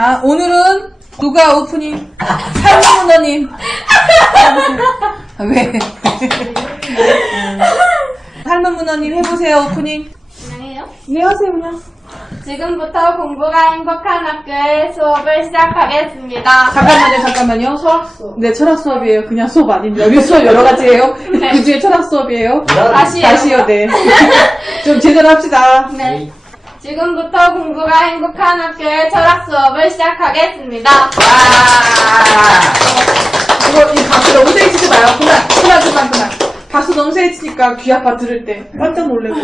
아, 오늘은 누가 오프닝? 살문문어님. 왜? 살문문어님 해보세요, 오프닝. 안녕해요. 네, 하세요, 그냥. 지금부터 공부가 행복한 학교의 수업을 시작하겠습니다. 잠깐만요. 수학 수업. 네, 철학 수업이에요. 그냥 수업 아닙니다. 여기 수업 여러 가지예요. 네. 그 중에 철학 수업이에요. 다시요. 네. 좀 제대로 합시다. 네. 지금부터 공부가 행복한 학교의 철학 수업을 시작하겠습니다. 이거, 이 박수 너무 세게 치지 마요. 그만. 박수 너무 세게 치니까 귀 아파 들을 때 깜짝 놀래고.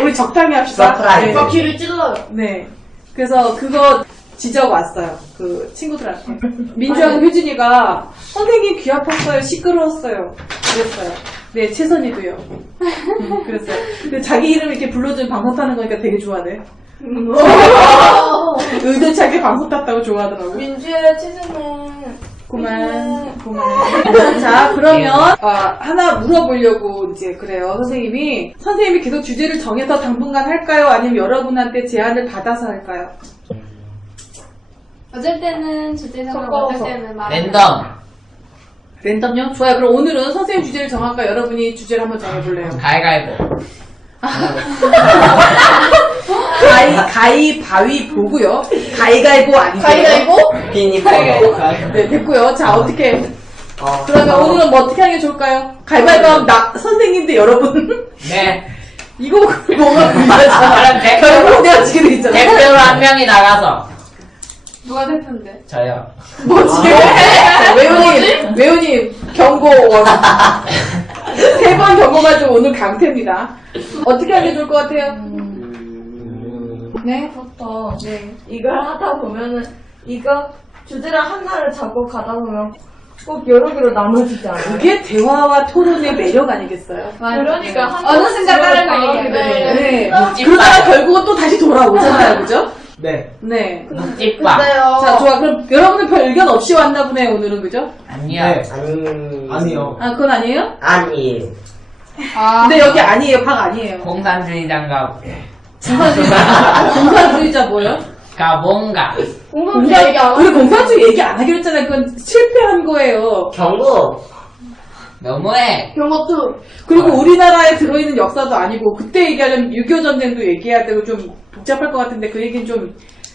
우리 적당히 합시다. 서프라이즈. 네. 귀를 찔러요. 네. 그래서 그거 지적 왔어요. 그 친구들한테. 민주하고 효진이가 선생님 귀 아팠어요. 시끄러웠어요. 그랬어요. 네, 채선이도요. 그랬어요. 근데 자기 이름 이렇게 불러주는 방송 타는 거니까 되게 좋아해. 의도차게 방송 탔다고 좋아하더라고. 민주의 치즈는 그만. 자, 그러면 하나 물어보려고 이제 그래요. 선생님이 계속 주제를 정해서 당분간 할까요? 아니면 여러분한테 제안을 받아서 할까요? 어쩔 때는 주제 정하고 어쩔 때는 말. 랜덤요? 좋아요. 그럼 오늘은 선생님 주제를 정할까요? 여러분이 주제를 한번 정해볼래요? 가위가위보. 가위바위보고요. 가위가위보 아니죠? 비니 가위가위보. 네, 됐고요. 자, 어떻게. 그러면 오늘은 뭐 어떻게 하는 게 좋을까요? 가위바위보 하면 선생님들 여러분. 네. 이거 뭔가 불리하잖아. 결국 내가 지게 있잖아. 대표로 한 명이 나가서. 누가 대표인데? 저요. 뭐지? 외우님, 경고. 3번 경고가지고 오늘 강퇴입니다. 어떻게 하는 게 좋을 것 같아요? 네? 부터 네. 이걸 하다 보면은 이거 주제를 하나를 잡고 가다 보면 꼭 여러 개로 나눠지지 않아요? 그게 대화와 토론의 매력 아니겠어요? 그러니까 한 어느 가지 순간 주제를 다른 거 정하게 얘기해요. 되면 네. 묵집밥. 그러다가 결국은 또 다시 돌아오잖아요. 그죠? 네. 네. 묵집밥. 자, 좋아. 그럼 여러분들 별 의견 없이 왔나 보네, 오늘은. 그죠? 아니요. 아니요. 아, 그건 아니에요? 아니에요. 근데 여기 아니에요. 박 아니에요. 공산주의자인가 공산주의자 뭐요? 뭔가. 공부를 얘기 안 우리 공산주의 얘기 안 하기로 했잖아요. 그건 실패한 거예요. 경고. 너무해. 경고투. 그리고 우리나라에 들어있는 역사도 아니고 그때 얘기하려면 6.25 전쟁도 얘기해야 되고 좀 복잡할 것 같은데 그 얘기는 좀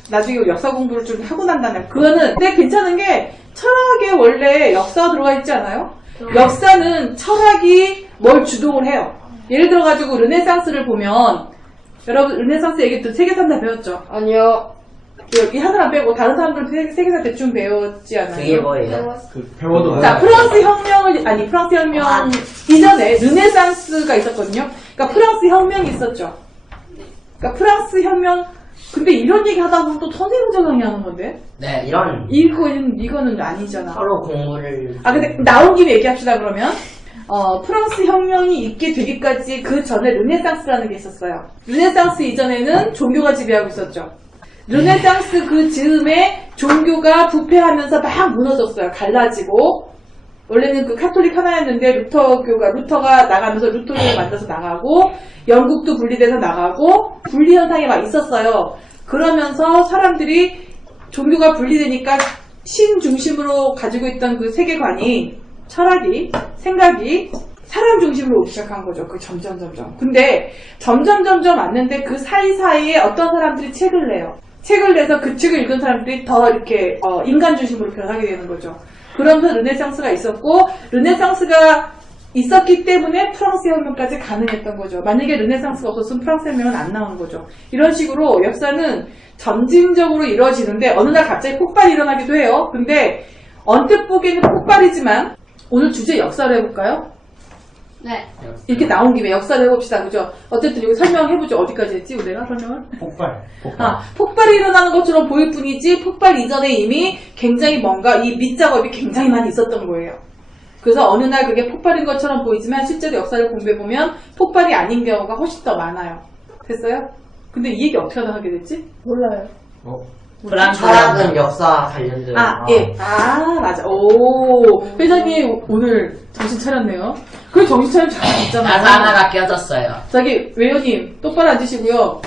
나중에 역사 공부를 좀 하고 난 다음에 그거는 근데 괜찮은 게 철학에 원래 역사가 들어가 있지 않아요? 역사는 철학이 뭘 주동을 해요. 예를 들어가지고 르네상스를 보면 여러분 르네상스 얘기 또 세계사 다 배웠죠? 아니요. 여기 하나만 빼고 다른 사람들은 세계사 대충 배웠지 않아요? 그게 뭐예요? 배워도 자, 프랑스 혁명 이전에 르네상스가 있었거든요. 그러니까 프랑스 혁명이 있었죠. 그러니까 프랑스 혁명, 근데 이런 얘기 하다 보면 또 선생님자 강의하는 건데? 네. 이거는 아니잖아. 서로 공부를. 근데 나온 김에 얘기합시다, 그러면. 프랑스 혁명이 있게 되기까지 그 전에 르네상스라는 게 있었어요. 르네상스 이전에는 종교가 지배하고 있었죠. 르네상스 그 즈음에 종교가 부패하면서 막 무너졌어요. 갈라지고. 원래는 그 카톨릭 하나였는데 루터가 나가면서 루터교를 만들어서 나가고 영국도 분리돼서 나가고 분리 현상이 막 있었어요. 그러면서 사람들이 종교가 분리되니까 신 중심으로 가지고 있던 그 세계관이 철학이 생각이 사람 중심으로 오기 시작한 거죠. 그 점점. 근데 점점 왔는데 그 사이사이에 어떤 사람들이 책을 내요. 책을 내서 그 책을 읽은 사람들이 더 이렇게 인간 중심으로 변하게 되는 거죠. 그러면서 르네상스가 있었고 르네상스가 있었기 때문에 프랑스 혁명까지 가능했던 거죠. 만약에 르네상스가 없었으면 프랑스 혁명은 안 나오는 거죠. 이런 식으로 역사는 점진적으로 이루어지는데 어느 날 갑자기 폭발이 일어나기도 해요. 근데 언뜻 보기에는 폭발이지만 오늘 주제 역사로 해볼까요? 네. 이렇게 나온 김에 역사를 해봅시다. 그죠? 어쨌든 이거 설명해보죠. 어디까지 했지? 내가 설명을? 폭발이 일어나는 것처럼 보일 뿐이지 폭발 이전에 이미 굉장히 뭔가 이 밑작업이 굉장히 많이 있었던 거예요. 그래서 어느 날 그게 폭발인 것처럼 보이지만 실제로 역사를 공부해보면 폭발이 아닌 경우가 훨씬 더 많아요. 됐어요? 근데 이 얘기 어떻게 하게 됐지? 몰라요. 철학은 역사와 관련된. 예. 맞아. 오, 회장님 오늘 정신 차렸네요. 그래, 정신 차리면 잘하셨잖아요. 가사 하나가 껴졌어요. 외우님, 똑바로 앉으시고요.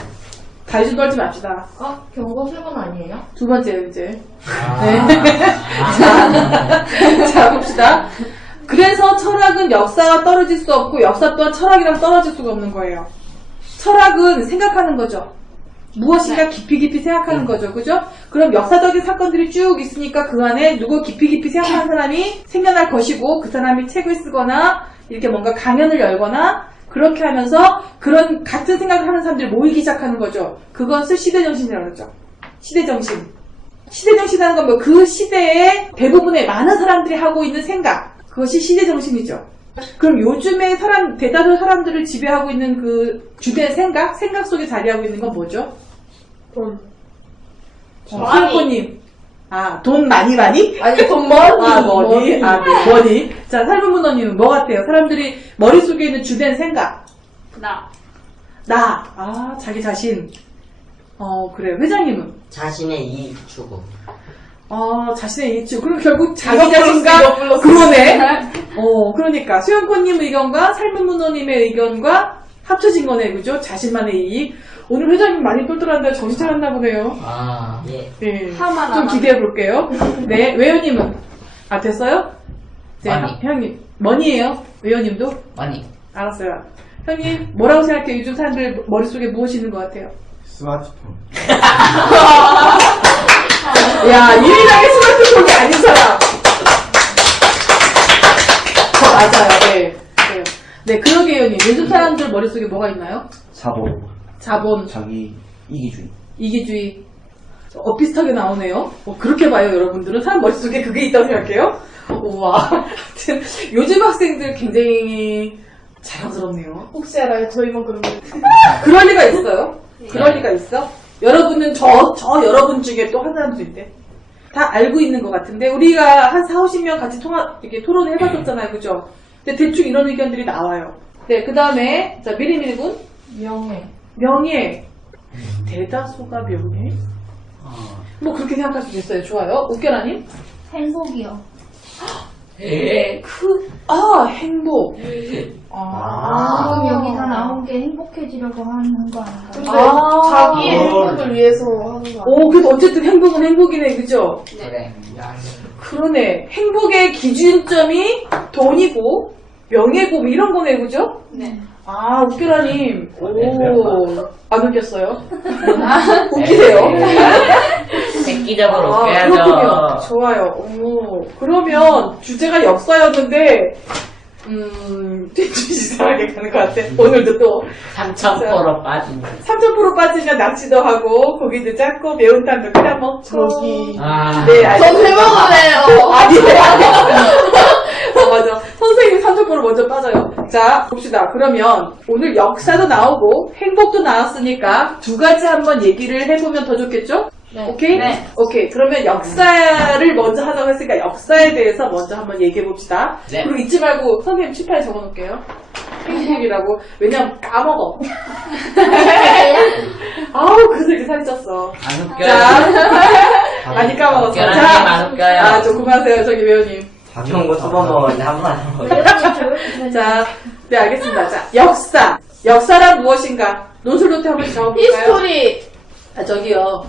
가위좀 떨지 맙시다. 경고 3번 아니에요? 두 번째요, 이제. 아. 자, 봅시다. 그래서 철학은 역사가 떨어질 수 없고 역사 또한 철학이랑 떨어질 수가 없는 거예요. 철학은 생각하는 거죠. 무엇인가 깊이 생각하는 거죠. 그죠? 그럼 역사적인 사건들이 쭉 있으니까 그 안에 누구 깊이 생각하는 사람이 생겨날 것이고 그 사람이 책을 쓰거나 이렇게 뭔가 강연을 열거나 그렇게 하면서 그런 같은 생각을 하는 사람들이 모이기 시작하는 거죠. 그것을 시대정신이라고 그러죠. 시대정신. 시대정신이라는 건 뭐 그 시대에 대부분의 많은 사람들이 하고 있는 생각. 그것이 시대정신이죠. 그럼 요즘에 대다수 사람들을 지배하고 있는 그 주된 생각 속에 자리하고 있는 건 뭐죠? 돈. 수영코님. 돈 많이? 아니, 돈 머니. 네, 머니. 자, 삶은 문어님은 뭐 같아요? 사람들이 머릿속에 있는 주된 생각. 나. 자기 자신. 그래요. 회장님은? 자신의 이익 추구. 자신의 이치. 그럼 결국 자기 자신과 그러네. 그러니까 수영코님 의견과 삶은 문어님의 의견과 합쳐진 거네, 그죠? 자신만의 이익. 오늘 회장님 많이 똘똘한데 정신 차렸나 보네요. 예. 네. 하만 좀 기대해 볼게요. 네, 외연님은? 됐어요? 네, 머니. 형님. 머니예요? 외연님도? 아니. 알았어요. 형님, 뭐라고 생각해요? 요즘 사람들 머릿속에 무엇이 있는 것 같아요? 스마트폰. 야, 유일하게 스마트폰이 아닌 사람. 맞아요. 네. 네, 그러게요, 형님. 요즘 사람들 머릿속에 뭐가 있나요? 자본, 자기 이기주의. 이기주의. 비슷하게 나오네요. 그렇게 봐요, 여러분들은. 사람 머릿속에 그게 있다고 생각해요? 우와. 하여튼, 요즘 학생들 굉장히 자랑스럽네요. 혹시 알아요? 저희만 그런 거. 그럴 리가 있어요? 그럴 리가 있어? 여러분은 여러분 중에 또 한 사람도 있대. 다 알고 있는 것 같은데, 우리가 한 40-50명 같이 이렇게 토론을 해봤었잖아요. 그죠? 근데 대충 이런 의견들이 나와요. 네, 그 다음에, 자, 미리미리군. 명예. 대다수가 명예? 뭐 그렇게 생각할 수도 있어요. 좋아요. 웃겨라님? 행복이요. 행복. 방금 여기 다 나온 게 행복해지려고 하는 거 아닌가요? 근데 자기의 행복을 위해서 하는 거 아니에요? 그래도 어쨌든 행복은 행복이네. 그죠? 그래. 그러네. 행복의 기준점이 돈이고, 명예고, 뭐 이런 거네. 그죠? 네. 웃겨라님. 안 웃겼어요? 웃기세요? 획기적으로 웃겨야죠. 그렇군요. 좋아요. 그러면 주제가 역사였는데, 좀 이상하게 가는 것 같아. 오늘도 또. 3,000% 빠진. 3,000% 빠지면 낚시도 하고, 고기도 잡고, 매운탕도 끓여 먹고. 저기. 네, 전 해먹으래요. 맞아. 선생님 3,000% 먼저 빠져요. 자, 봅시다. 그러면 오늘 역사도 나오고 행복도 나왔으니까 두 가지 한번 얘기를 해보면 더 좋겠죠? 네. 오케이? 네. 오케이. 그러면 역사를 먼저 하자고 했으니까 역사에 대해서 먼저 한번 얘기해봅시다. 네. 그리고 잊지 말고 선생님 칠판에 적어놓을게요. 행복이라고. 왜냐면 까먹어. 그래서 이렇게 살이 쪘어. 안 웃겨요. 자, 많이 까먹었어. 웃겨라님 안 웃겨요. 좀 그만하세요. 저기 외우님. 경고 2번 먹었는데 한 번 안 먹어요. 자, 네, 알겠습니다. 자, 역사. 역사란 무엇인가? 논술노트 한번 적어볼까요? 히스토리. 저기요.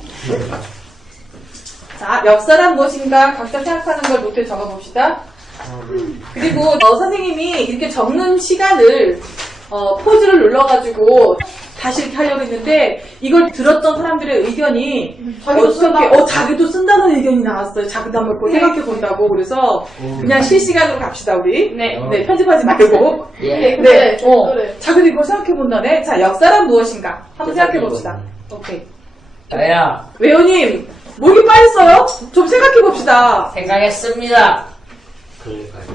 자, 역사란 무엇인가? 각자 생각하는 걸 노트에 적어봅시다. 그리고 선생님이 이렇게 적는 시간을 포즈를 눌러가지고 다시 이렇게 하려고 했는데 이걸 들었던 사람들의 의견이 자기도 쓴다는 의견이 나왔어요. 자기도 한번 생각해 본다고. 그래서 그냥 실시간으로 갑시다 우리. 네. 네, 편집하지 말고. 예. 네. 그래. 자기도 이걸 생각해 본다네. 자, 역사란 무엇인가? 한번 생각해 봅시다. 오케이. 저요. 외우님, 목이 빠졌어요? 좀 생각해 봅시다. 생각했습니다.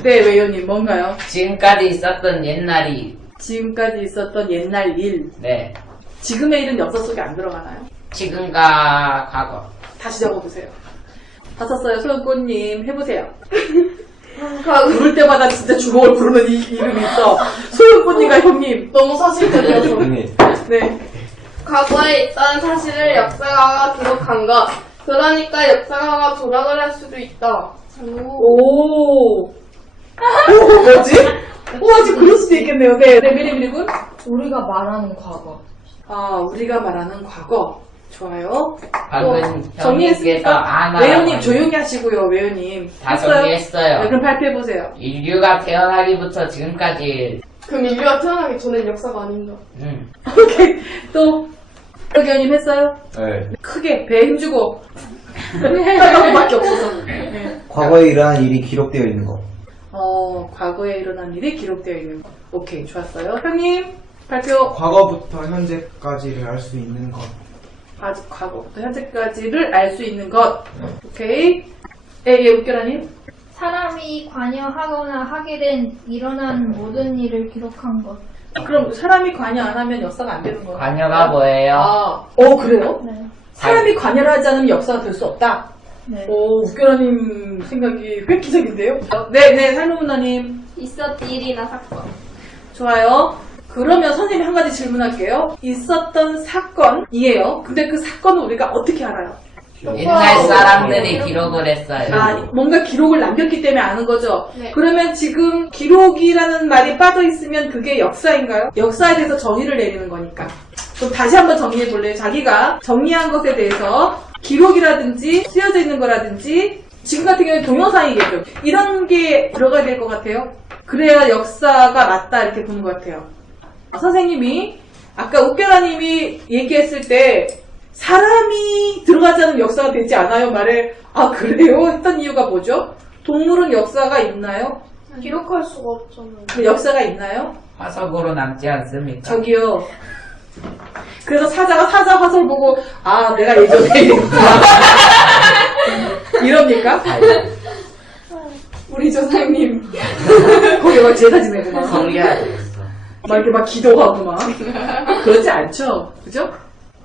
네, 외우님, 뭔가요? 지금까지 있었던 옛날이. 지금까지 있었던 옛날 일. 네. 지금의 일은 역사 속에 안 들어가나요? 지금과 과거. 다시 적어보세요. 다 썼어요. 소연꽃님, 해보세요. 부를 때마다 진짜 주먹을 부르는 이름이 있어. 소연꽃님과 형님. 너무 사실적이어서. 네. 과거에 있던 사실을 역사가가 기록한 것. 그러니까 역사가가 조작을 할 수도 있다. 뭐지? 아직 그럴 수도 있겠네요. 네, 미리미리군. 우리가 말하는 과거. 우리가 말하는 과거. 좋아요. 방금 정리했습니까? 형님께서 안 외우님 하라고 조용히 하시고요, 외우님. 다 했어요? 정리했어요. 네, 그럼 발표해보세요. 인류가 태어나기부터 지금까지 그럼 인류가 태어나기 전엔 역사가 아닌가? 오케이. 또, 외우님 했어요? 네. 크게, 배에 힘주고. 할거밖에 없어서. 네. 과거에 일어난 일이 기록되어 있는 거. 과거에 일어난 일이 기록되어 있는 거. 오케이, 좋았어요. 형님, 발표. 과거부터 현재까지를 알 수 있는 것. 과거부터 현재까지를 알 수 있는 것. 오케이. 예, 웃겨라님. 사람이 관여하거나 하게 된 일어난 모든 일을 기록한 것. 그럼 사람이 관여 안 하면 역사가 안 되는 거예요? 관여가 뭐예요? 그래요? 네. 사람이 관여를 하지 않으면 역사가 될 수 없다? 네. 웃겨라님 생각이 획기적인데요? 네, 살로문나님. 있었던 일이나 사건. 좋아요. 그러면 선생님이 한 가지 질문할게요. 있었던 사건이에요. 근데 그 사건을 우리가 어떻게 알아요? 옛날 사람들이 기록을 했어요. 뭔가 기록을 남겼기 때문에 아는 거죠? 네. 그러면 지금 기록이라는 말이 빠져있으면 그게 역사인가요? 역사에 대해서 정의를 내리는 거니까. 그럼 다시 한번 정리해 볼래요? 자기가 정리한 것에 대해서 기록이라든지 쓰여져 있는 거라든지 지금 같은 경우는 동영상이겠죠. 이런 게 들어가야 될 것 같아요. 그래야 역사가 맞다 이렇게 보는 것 같아요. 선생님이 아까 웃겨라님이 얘기했을 때 사람이 들어가지 않으면 역사가 되지 않아요 말에 그래요? 했던 이유가 뭐죠? 동물은 역사가 있나요? 기록할 수가 없잖아요. 그 역사가 있나요? 화석으로 남지 않습니까? 저기요. 그래서 사자가 사자 화설 보고 내가 예전에 이랬구나 이럽니까? 우리 조상님 거기 막 제사 지내고 막 성리해야 되겠어. 이렇게 막 기도하고 막 그렇지 않죠? 그죠?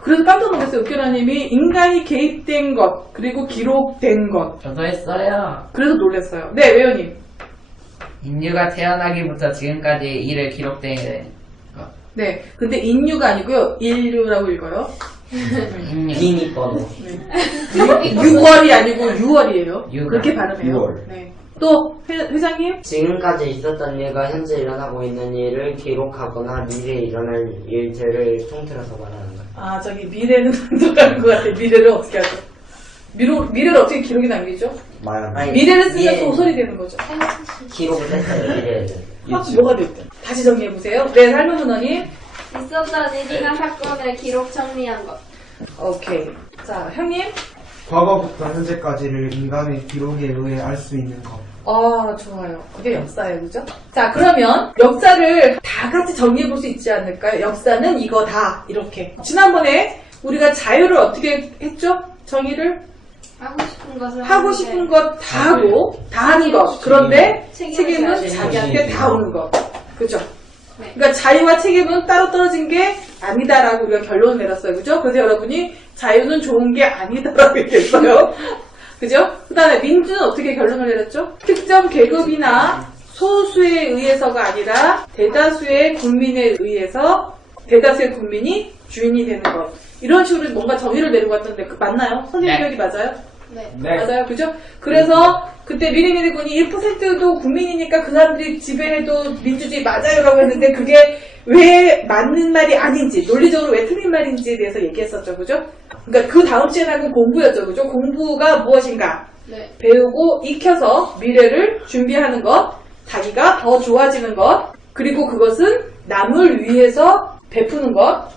그래서 깜짝 놀랐어요. 웃겨라님이 인간이 개입된 것 그리고 기록된 것 저도 했어요. 그래서 놀랐어요. 네, 외우님. 인류가 태어나기부터 지금까지 일을 기록된 것. 네, 근데 인류가 아니고요. 인류라고 읽어요. 인류. 비밀번호. 6월이 아니고 6월이에요. 육월. 그렇게 발음해요. 6월. 네. 또 회장님? 지금까지 있었던 일과 현재 일어나고 있는 일을 기록하거나 미래에 일어날 일들을 통틀어서 말하는 거예요. 저기 미래는 안 들어가는 것 같아요. 미래를 어떻게 하죠? 미래를 어떻게 기록에 남기죠? 아니, 미래를 쓰면 미래- 소설이 되는 거죠. 기록을 했어요, 미래를. 뭐가 됐든. 다시 정리해보세요. 네, 할머니 언니. 있었던 일이나 사건을 기록 정리한 것. 오케이. 자, 형님. 과거부터 현재까지를 인간의 기록에 의해 알 수 있는 것. 좋아요. 그게 역사예요, 그죠? 자, 그러면 역사를 다 같이 정리해 볼 수 있지 않을까요? 역사는 이거다. 이렇게. 지난번에 우리가 자유를 어떻게 했죠? 정의를? 하고 싶은 것을 하고 싶은 것 다 하고, 다 하는 것. 그런데 책임은 책임은 자기한테 다 오는 것. 그죠? 네. 그러니까 자유와 책임은 따로 떨어진 게 아니다라고 우리가 결론을 내렸어요. 그죠? 그래서 여러분이 자유는 좋은 게 아니다라고 얘기했어요. 그죠? 그 다음에 민주는 어떻게 결론을 내렸죠? 특정 계급이나 소수에 의해서가 아니라 대다수의 국민에 의해서 대다수의 국민이 주인이 되는 것. 이런 식으로 뭔가 정의를 내린 것 같던데 맞나요? 선생님 네. 기억이 맞아요? 네. 맞아요. 그죠? 그래서 그때 미리미리 군이 1%도 국민이니까 그 사람들이 지배해도 민주주의 맞아요라고 했는데 그게 왜 맞는 말이 아닌지, 논리적으로 왜 틀린 말인지에 대해서 얘기했었죠. 그죠? 그러니까 그 다음 시간은 공부였죠. 그죠? 공부가 무엇인가? 네. 배우고 익혀서 미래를 준비하는 것, 자기가 더 좋아지는 것, 그리고 그것은 남을 위해서 베푸는 것,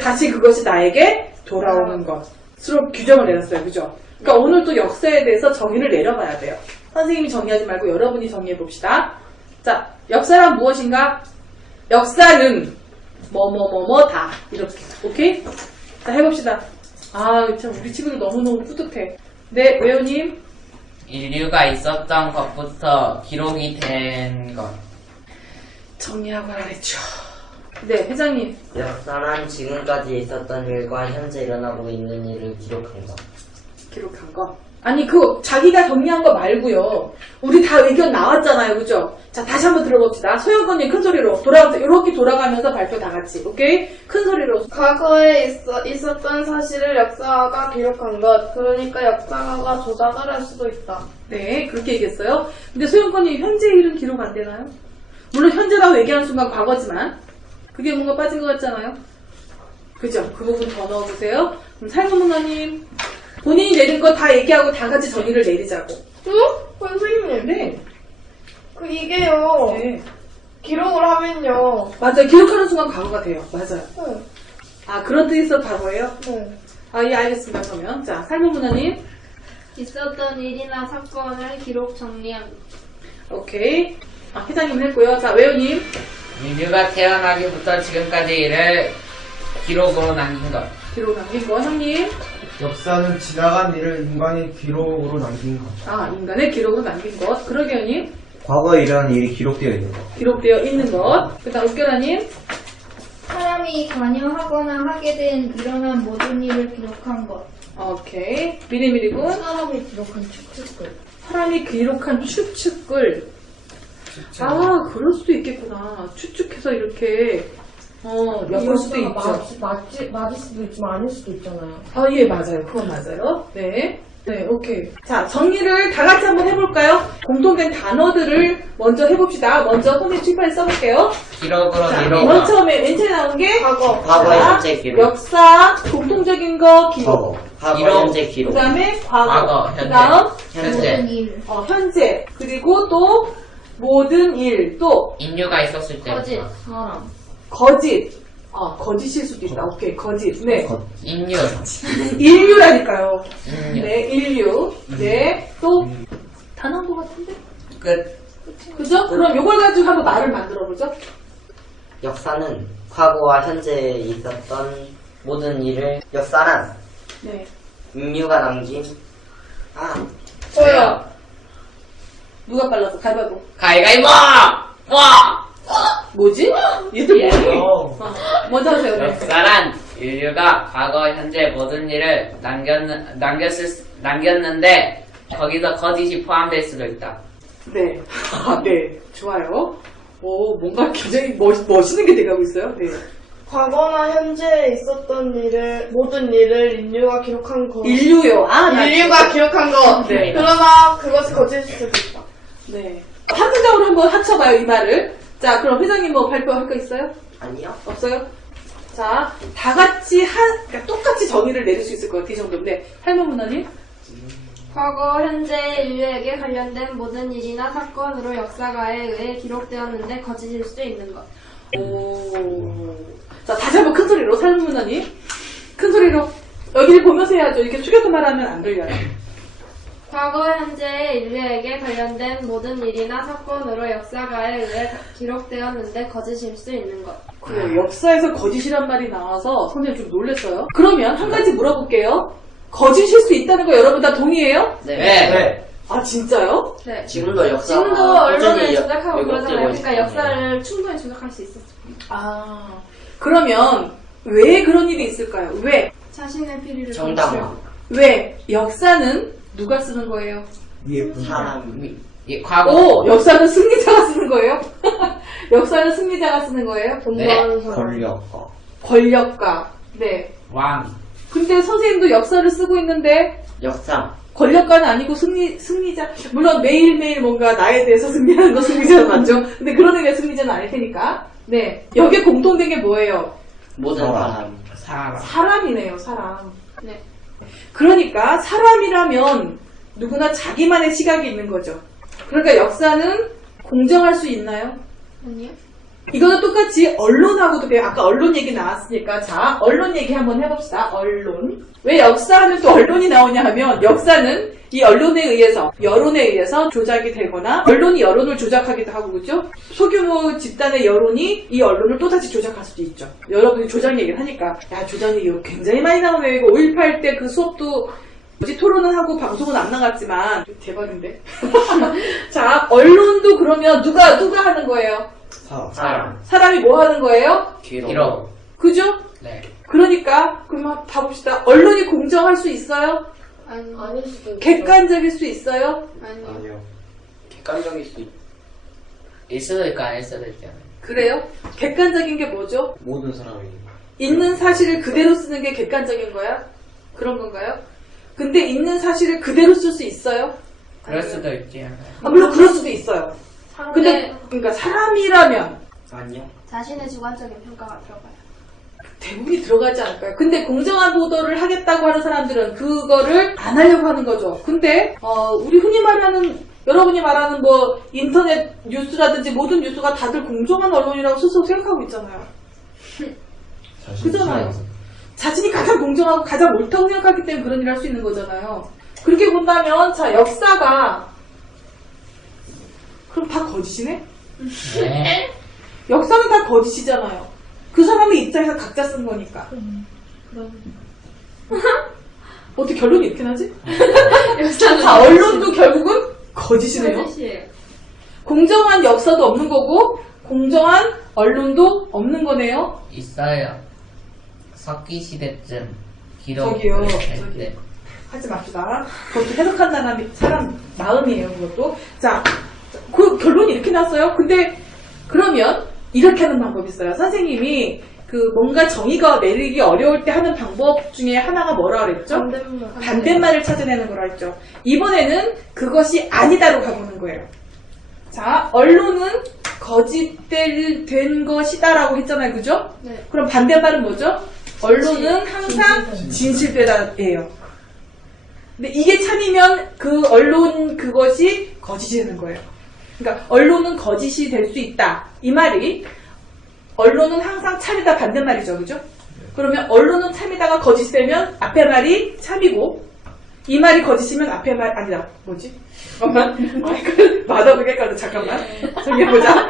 다시 그것이 나에게 돌아오는 것으로 규정을 내렸어요. 그죠? 그러니까 오늘 또 역사에 대해서 정의를 내려봐야 돼요. 선생님이 정의하지 말고 여러분이 정의해 봅시다. 자, 역사란 무엇인가? 역사는 뭐뭐뭐뭐다 이렇게. 오케이? 자, 해봅시다. 참 우리 친구들 너무너무 뿌듯해. 네, 외우님. 인류가 있었던 것부터 기록이 된 것. 정리하고 하랬죠. 네, 회장님. 역사란 지금까지 있었던 일과 현재 일어나고 있는 일을 기록한 것. 기록한 거. 아니, 자기가 정리한 거 말고요. 우리 다 의견 나왔잖아요. 그죠? 자, 다시 한번 들어봅시다. 소영건님 큰 소리로. 이렇게 돌아가면서 발표 다 같이. 오케이? 큰 소리로. 과거에 있었던 사실을 역사가가 기록한 것. 그러니까 역사가가 조작을 할 수도 있다. 네, 그렇게 얘기했어요. 근데 소영건님 현재 일은 기록 안 되나요? 물론 현재라고 얘기하는 순간 과거지만 그게 뭔가 빠진 것 같잖아요. 그죠? 그 부분 더 넣어보세요. 그럼 살모문화님 본인이 내린 거 다 얘기하고 다 같이 정의를 내리자고. 응? 선생님. 네. 그 이게요. 네. 기록을 하면요. 맞아요. 기록하는 순간 과거가 돼요. 맞아요. 네. 아, 그런 뜻에서 과거예요? 네. 아, 예, 알겠습니다. 그러면. 자, 살모문화님. 있었던 일이나 사건을 기록 정리합니다. 오케이. 아, 회장님 했고요. 자, 외우님. 인류가 태어나기부터 지금까지 일을 기록으로 남긴 것. 기록 남긴 거. 형님. 역사는 지나간 일을 인간의 기록으로 남긴 것. 아, 인간의 기록으로 남긴 것. 그러게요, 님. 과거에 일어난 일이 기록되어 있는 거. 기록되어 있는 것. 그 다음, 웃겨라님. 사람이 관여하거나 하게 된 일어난 모든 일을 기록한 것. 오케이. 미리미리군. 사람이 기록한 추측글. 사람이 기록한 추측글. 아, 그럴 수도 있겠구나. 추측해서 이렇게, 엮을 수도 있죠. 맞을 수도 있지만 아닐 수도 있잖아요. 아, 예, 맞아요. 그건 맞아요. 네. 네, 오케이. 자, 정리를 다 같이 한번 해볼까요? 공통된 단어들을 먼저 해봅시다. 먼저 선생님 칠판에 써볼게요. 기록으로 자, 남긴 맨 것. 처음에 맨 처음에 나온 게 과거. 과거, 자, 현재 기록. 역사, 공통적인 거, 기록. 과거. 과거, 기록. 현재 그 기록. 다음에 과거. 과거, 현재. 그 다음 현재. 모든 일. 현재. 그리고 또 모든 일. 또 인류가 있었을 때. 거짓. 사람. 거짓. 거짓일 수도 있다. 오케이, 거짓. 네. 인류. 인류라니까요. 인류. 네, 인류. 네. 또 다 나온 것 같은데? 끝. 그죠? 그럼 요걸 가지고 한번 말을 만들어보죠. 역사는 과거와 현재에 있었던 모든 일을 역사란 네. 인류가 남긴 저요. 누가 빨랐어? 가위바위보. 가위가위보! 와! 뭐지? 얘들 뭐니? 먼저 하세요. 네. 역사란 인류가 과거, 현재 모든 일을 남겼는데 거기서 거짓이 포함될 수도 있다. 네. 네. 좋아요. 오, 뭔가 굉장히 멋있는 게 돼가고 있어요. 네. 과거나 현재에 있었던 일을, 모든 일을 인류가 기록한 거. 인류요. 나 인류가 기록한 거. 네. 그러나 그것이 거짓일 수도 있다. 네. 한 문장으로 한번 합쳐봐요, 이 말을. 자, 그럼 회장님 뭐 발표할 거 있어요? 아니요? 없어요? 자, 다 같이 그러니까 똑같이 정의를 내릴 수 있을 것 같아요, 이 정도인데. 할머문화님? 과거, 현재 인류에게 관련된 모든 일이나 사건으로 역사가에 의해 기록되었는데 거짓일 수도 있는 것. 오. 자, 다시 한번 큰 소리로, 살문화님. 큰 소리로. 여기를 보면서 해야죠. 이렇게 숙여서 말하면 안 들려요. 과거, 현재 인류에게 관련된 모든 일이나 사건으로 역사가에 의해 기록되었는데 거짓일 수 있는 것. 그래요. 역사에서 거짓이란 말이 나와서 선생님 좀 놀랐어요. 그러면 한 가지 물어볼게요. 거짓일 수 있다는 거 여러분 다 동의해요? 네. 아, 진짜요? 네. 지금도 역사 지금도 언론을 조작하고 왜곡되고 그러잖아요. 그러니까 있잖아요. 역사를 충분히 조작할 수 있었어요. 아, 그러면 왜 그런 일이 있을까요? 왜? 자신의 피리를 정당화 왜? 역사는 누가 쓰는 거예요? 위에 분. 사람 과거. 오, 역사는 승리자가 쓰는 거예요? 역사는 승리자가 쓰는 거예요? 공부하는 사람. 권력과. 권력가. 네. 왕. 근데 선생님도 역사를 쓰고 있는데 역사 권력가는 아니고 승리자. 물론 매일매일 뭔가 나에 대해서 승리하는 거 승리자는 맞죠? 근데 그런 의미의 승리자는 아닐 테니까. 네. 여기에 공통된 게 뭐예요? 모든 사람 사람. 사람이네요, 사람. 네. 그러니까 사람이라면 누구나 자기만의 시각이 있는 거죠. 그러니까 역사는 공정할 수 있나요? 아니요. 이거는 똑같이 언론하고도 돼요. 아까 언론 얘기 나왔으니까 자, 언론 얘기 한번 해봅시다. 언론. 왜 역사하면 또 언론이 나오냐 하면 역사는 이 언론에 의해서, 여론에 의해서 조작이 되거나 언론이 여론을 조작하기도 하고 그죠? 소규모 집단의 여론이 이 언론을 또다시 조작할 수도 있죠. 여러분이 조작 얘기를 하니까 야, 조작 얘기 굉장히 많이 나오네요. 이거 5.18 때 그 수업도 토론은 하고 방송은 안 나갔지만 대박인데. 자, 언론도 그러면 누가 하는 거예요? 사람 사람이 뭐 하는 거예요? 기록. 그죠? 네. 그러니까 그럼 봐봅시다. 언론이 공정할 수 있어요? 아닐 수도 있고. 객관적일 수 있어요? 아니요 객관적일 수 있 일 수도 있고 아닐 수도 있잖아요. 그래요? 객관적인 게 뭐죠? 모든 사람이. 있는 사실을 그대로 쓰는 게 객관적인 거야? 그런 건가요? 근데 있는 사실을 그대로 쓸 수 있어요? 그럴 수도 있지 않아요. 물론 그럴 수도 있어요. 근데 상대 그러니까 사람이라면 아니요 자신의 주관적인 평가가 들어가요. 대부분이 들어가지 않을까요? 근데 공정한 보도를 하겠다고 하는 사람들은 그거를 안 하려고 하는 거죠. 근데 우리 흔히 말하는 여러분이 말하는 뭐 인터넷 뉴스라든지 모든 뉴스가 다들 공정한 언론이라고 스스로 생각하고 있잖아요. 그잖아요. 자신이 가장 공정하고 가장 옳다고 생각하기 때문에 그런 일을 할 수 있는 거잖아요. 그렇게 본다면 자 역사가 그럼 다 거짓이네? 네. 역사는 다 거짓이잖아요. 그 사람의 입장에서 각자 쓴 거니까. 어떻게 결론이 이렇게 나지? 자, 언론도 결국은 거짓이네요. 거짓이에요. 공정한 역사도 없는 거고 공정한 언론도 없는 거네요. 있어요. 석기 시대쯤 저기요, 기록을 저기. 할 때. 하지 맙시다. 그것도 해석한다는 사람 마음이에요, 그것도. 자, 그 결론이 이렇게 났어요. 근데 그러면 이렇게 하는 방법이 있어요. 선생님이 그 뭔가 정의가 내리기 어려울 때 하는 방법 중에 하나가 뭐라 그랬죠? 반대말을 찾아내는 거라 했죠. 이번에는 그것이 아니다로 가보는 거예요. 자, 언론은 거짓된 것이다라고 했잖아요. 그죠? 네. 그럼 반대말은 뭐죠? 언론은 항상 진실되다예요. 근데 이게 참이면 그 언론 그것이 거짓이 되는 거예요. 그러니까 언론은 거짓이 될 수 있다. 이 말이 언론은 항상 참이다 반대말이죠. 그죠? 그러면 언론은 참이다가 거짓이 되면 앞에 말이 참이고 이 말이 거짓이면 앞에 말 아니다. 뭐지? 잠깐만. 맞아보게 헷갈려. 잠깐만. 정리해보자.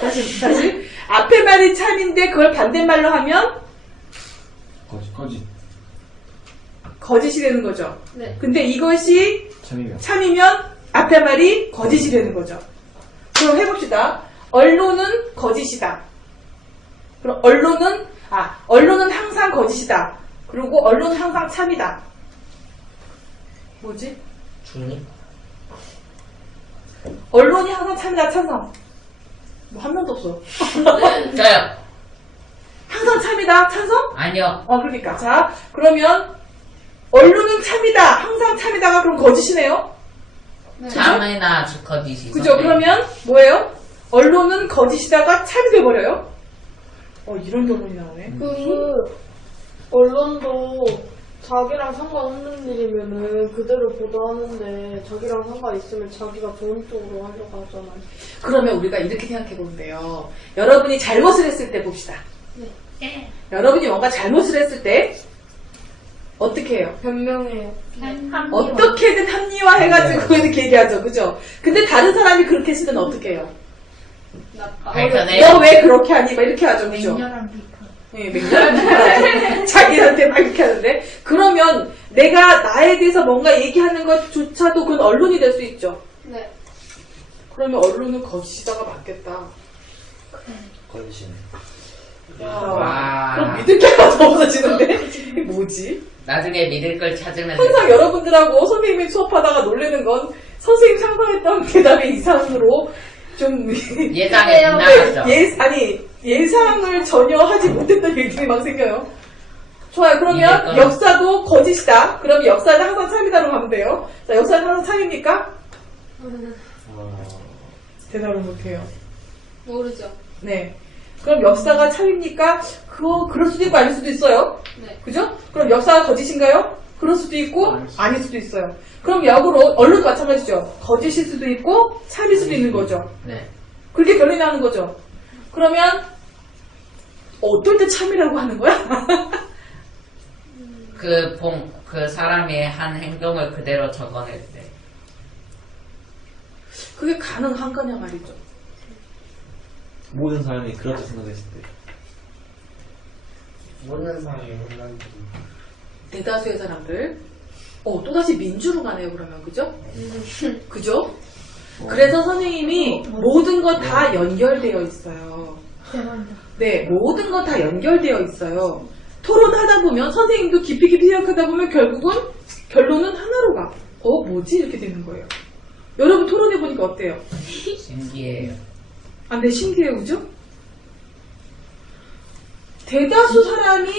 다시. 앞에 말이 참인데 그걸 반대말로 하면 거짓. 거짓이 되는 거죠. 네. 근데 이것이 참이면. 참이면 앞에 말이 거짓이 되는 거죠. 그럼 해봅시다. 언론은 거짓이다. 그럼 언론은 항상 거짓이다. 그리고 언론은 항상 참이다. 뭐지? 중립? 언론이 항상 참이다. 찬성. 뭐 한 명도 없어. 저요. 항상 참이다. 찬성? 아니요. 그러니까. 자, 그러면 언론은 참이다. 항상 참이다가 그럼 거짓이네요. 참이나 거짓이. 그죠? 그러면 뭐예요? 언론은 거짓이다가 참이 돼버려요. 이런 결론이 나오네. 언론도 자기랑 상관없는 일이면은 그대로 보도하는데 자기랑 상관 있으면 자기가 좋은 쪽으로 하려고 하잖아요. 그러면 우리가 이렇게 생각해 보면 돼요. 여러분이 잘못을 했을 때 봅시다. 여러분이 뭔가 잘못을 했을 때 어떻게 해요? 변명해요. 어떻게든 합리화해가지고 이렇게 얘기하죠. 그죠? 근데 다른 사람이 그렇게 했을 때는 어떻게 해요? 발전해. 너 왜 그렇게 하니? 막 이렇게 하죠. 그죠? 맹렬한 비판하죠. 자기한테 막 이렇게 하는데. 그러면 내가 나에 대해서 뭔가 얘기하는 것조차도 그건 언론이 될 수 있죠. 네. 그러면 언론은 거짓이다가 맞겠다. 거짓이네. 와. 그럼 믿을 게 하나도 없어지는데? 이게 뭐지? 나중에 믿을 걸 찾으면 항상 여러분들하고 선생님이 수업하다가 놀라는 건 선생님 상상했던 대답의 이상으로 좀 예상에 빗나갔죠. 예상을 전혀 하지 못했던 일들이 막 생겨요. 좋아요. 그러면 이해가- 역사도 거짓이다. 그럼 역사는 항상 참이다로 가면 돼요. 자, 역사는 항상 참입니까? 대답을 못해요. 모르죠. 네. 그럼 역사가 참입니까? 그럴 수도 있고 아닐 수도 있어요. 네. 그죠? 그럼 역사가 거짓인가요? 그럴 수도 있고 아닐 수도 있어요. 그럼 역으로 언론도 마찬가지죠. 거짓일 수도 있고 참일 수도 있는 거죠. 네. 그렇게 결론이 나는 거죠. 그러면 어떨 때 참이라고 하는 거야? 그 사람이 한 행동을 그대로 적어낼 때. 그게 가능한 거냐 말이죠. 모든 사람이 그렇다 생각했을 때. 모르는 사람이 혼란지. 대다수의 사람들. 또다시 민주로 가네요, 그러면. 그죠? 그죠? 그래서 선생님이 모든 것 다 연결되어 있어요. 네, 모든 것 다 연결되어 있어요. 토론하다 보면, 선생님도 깊이 생각하다 보면 결국은 결론은 하나로 가. 뭐지? 이렇게 되는 거예요. 여러분 토론해보니까 어때요? 신기해요. 네, 신기해요, 그죠? 대다수 사람이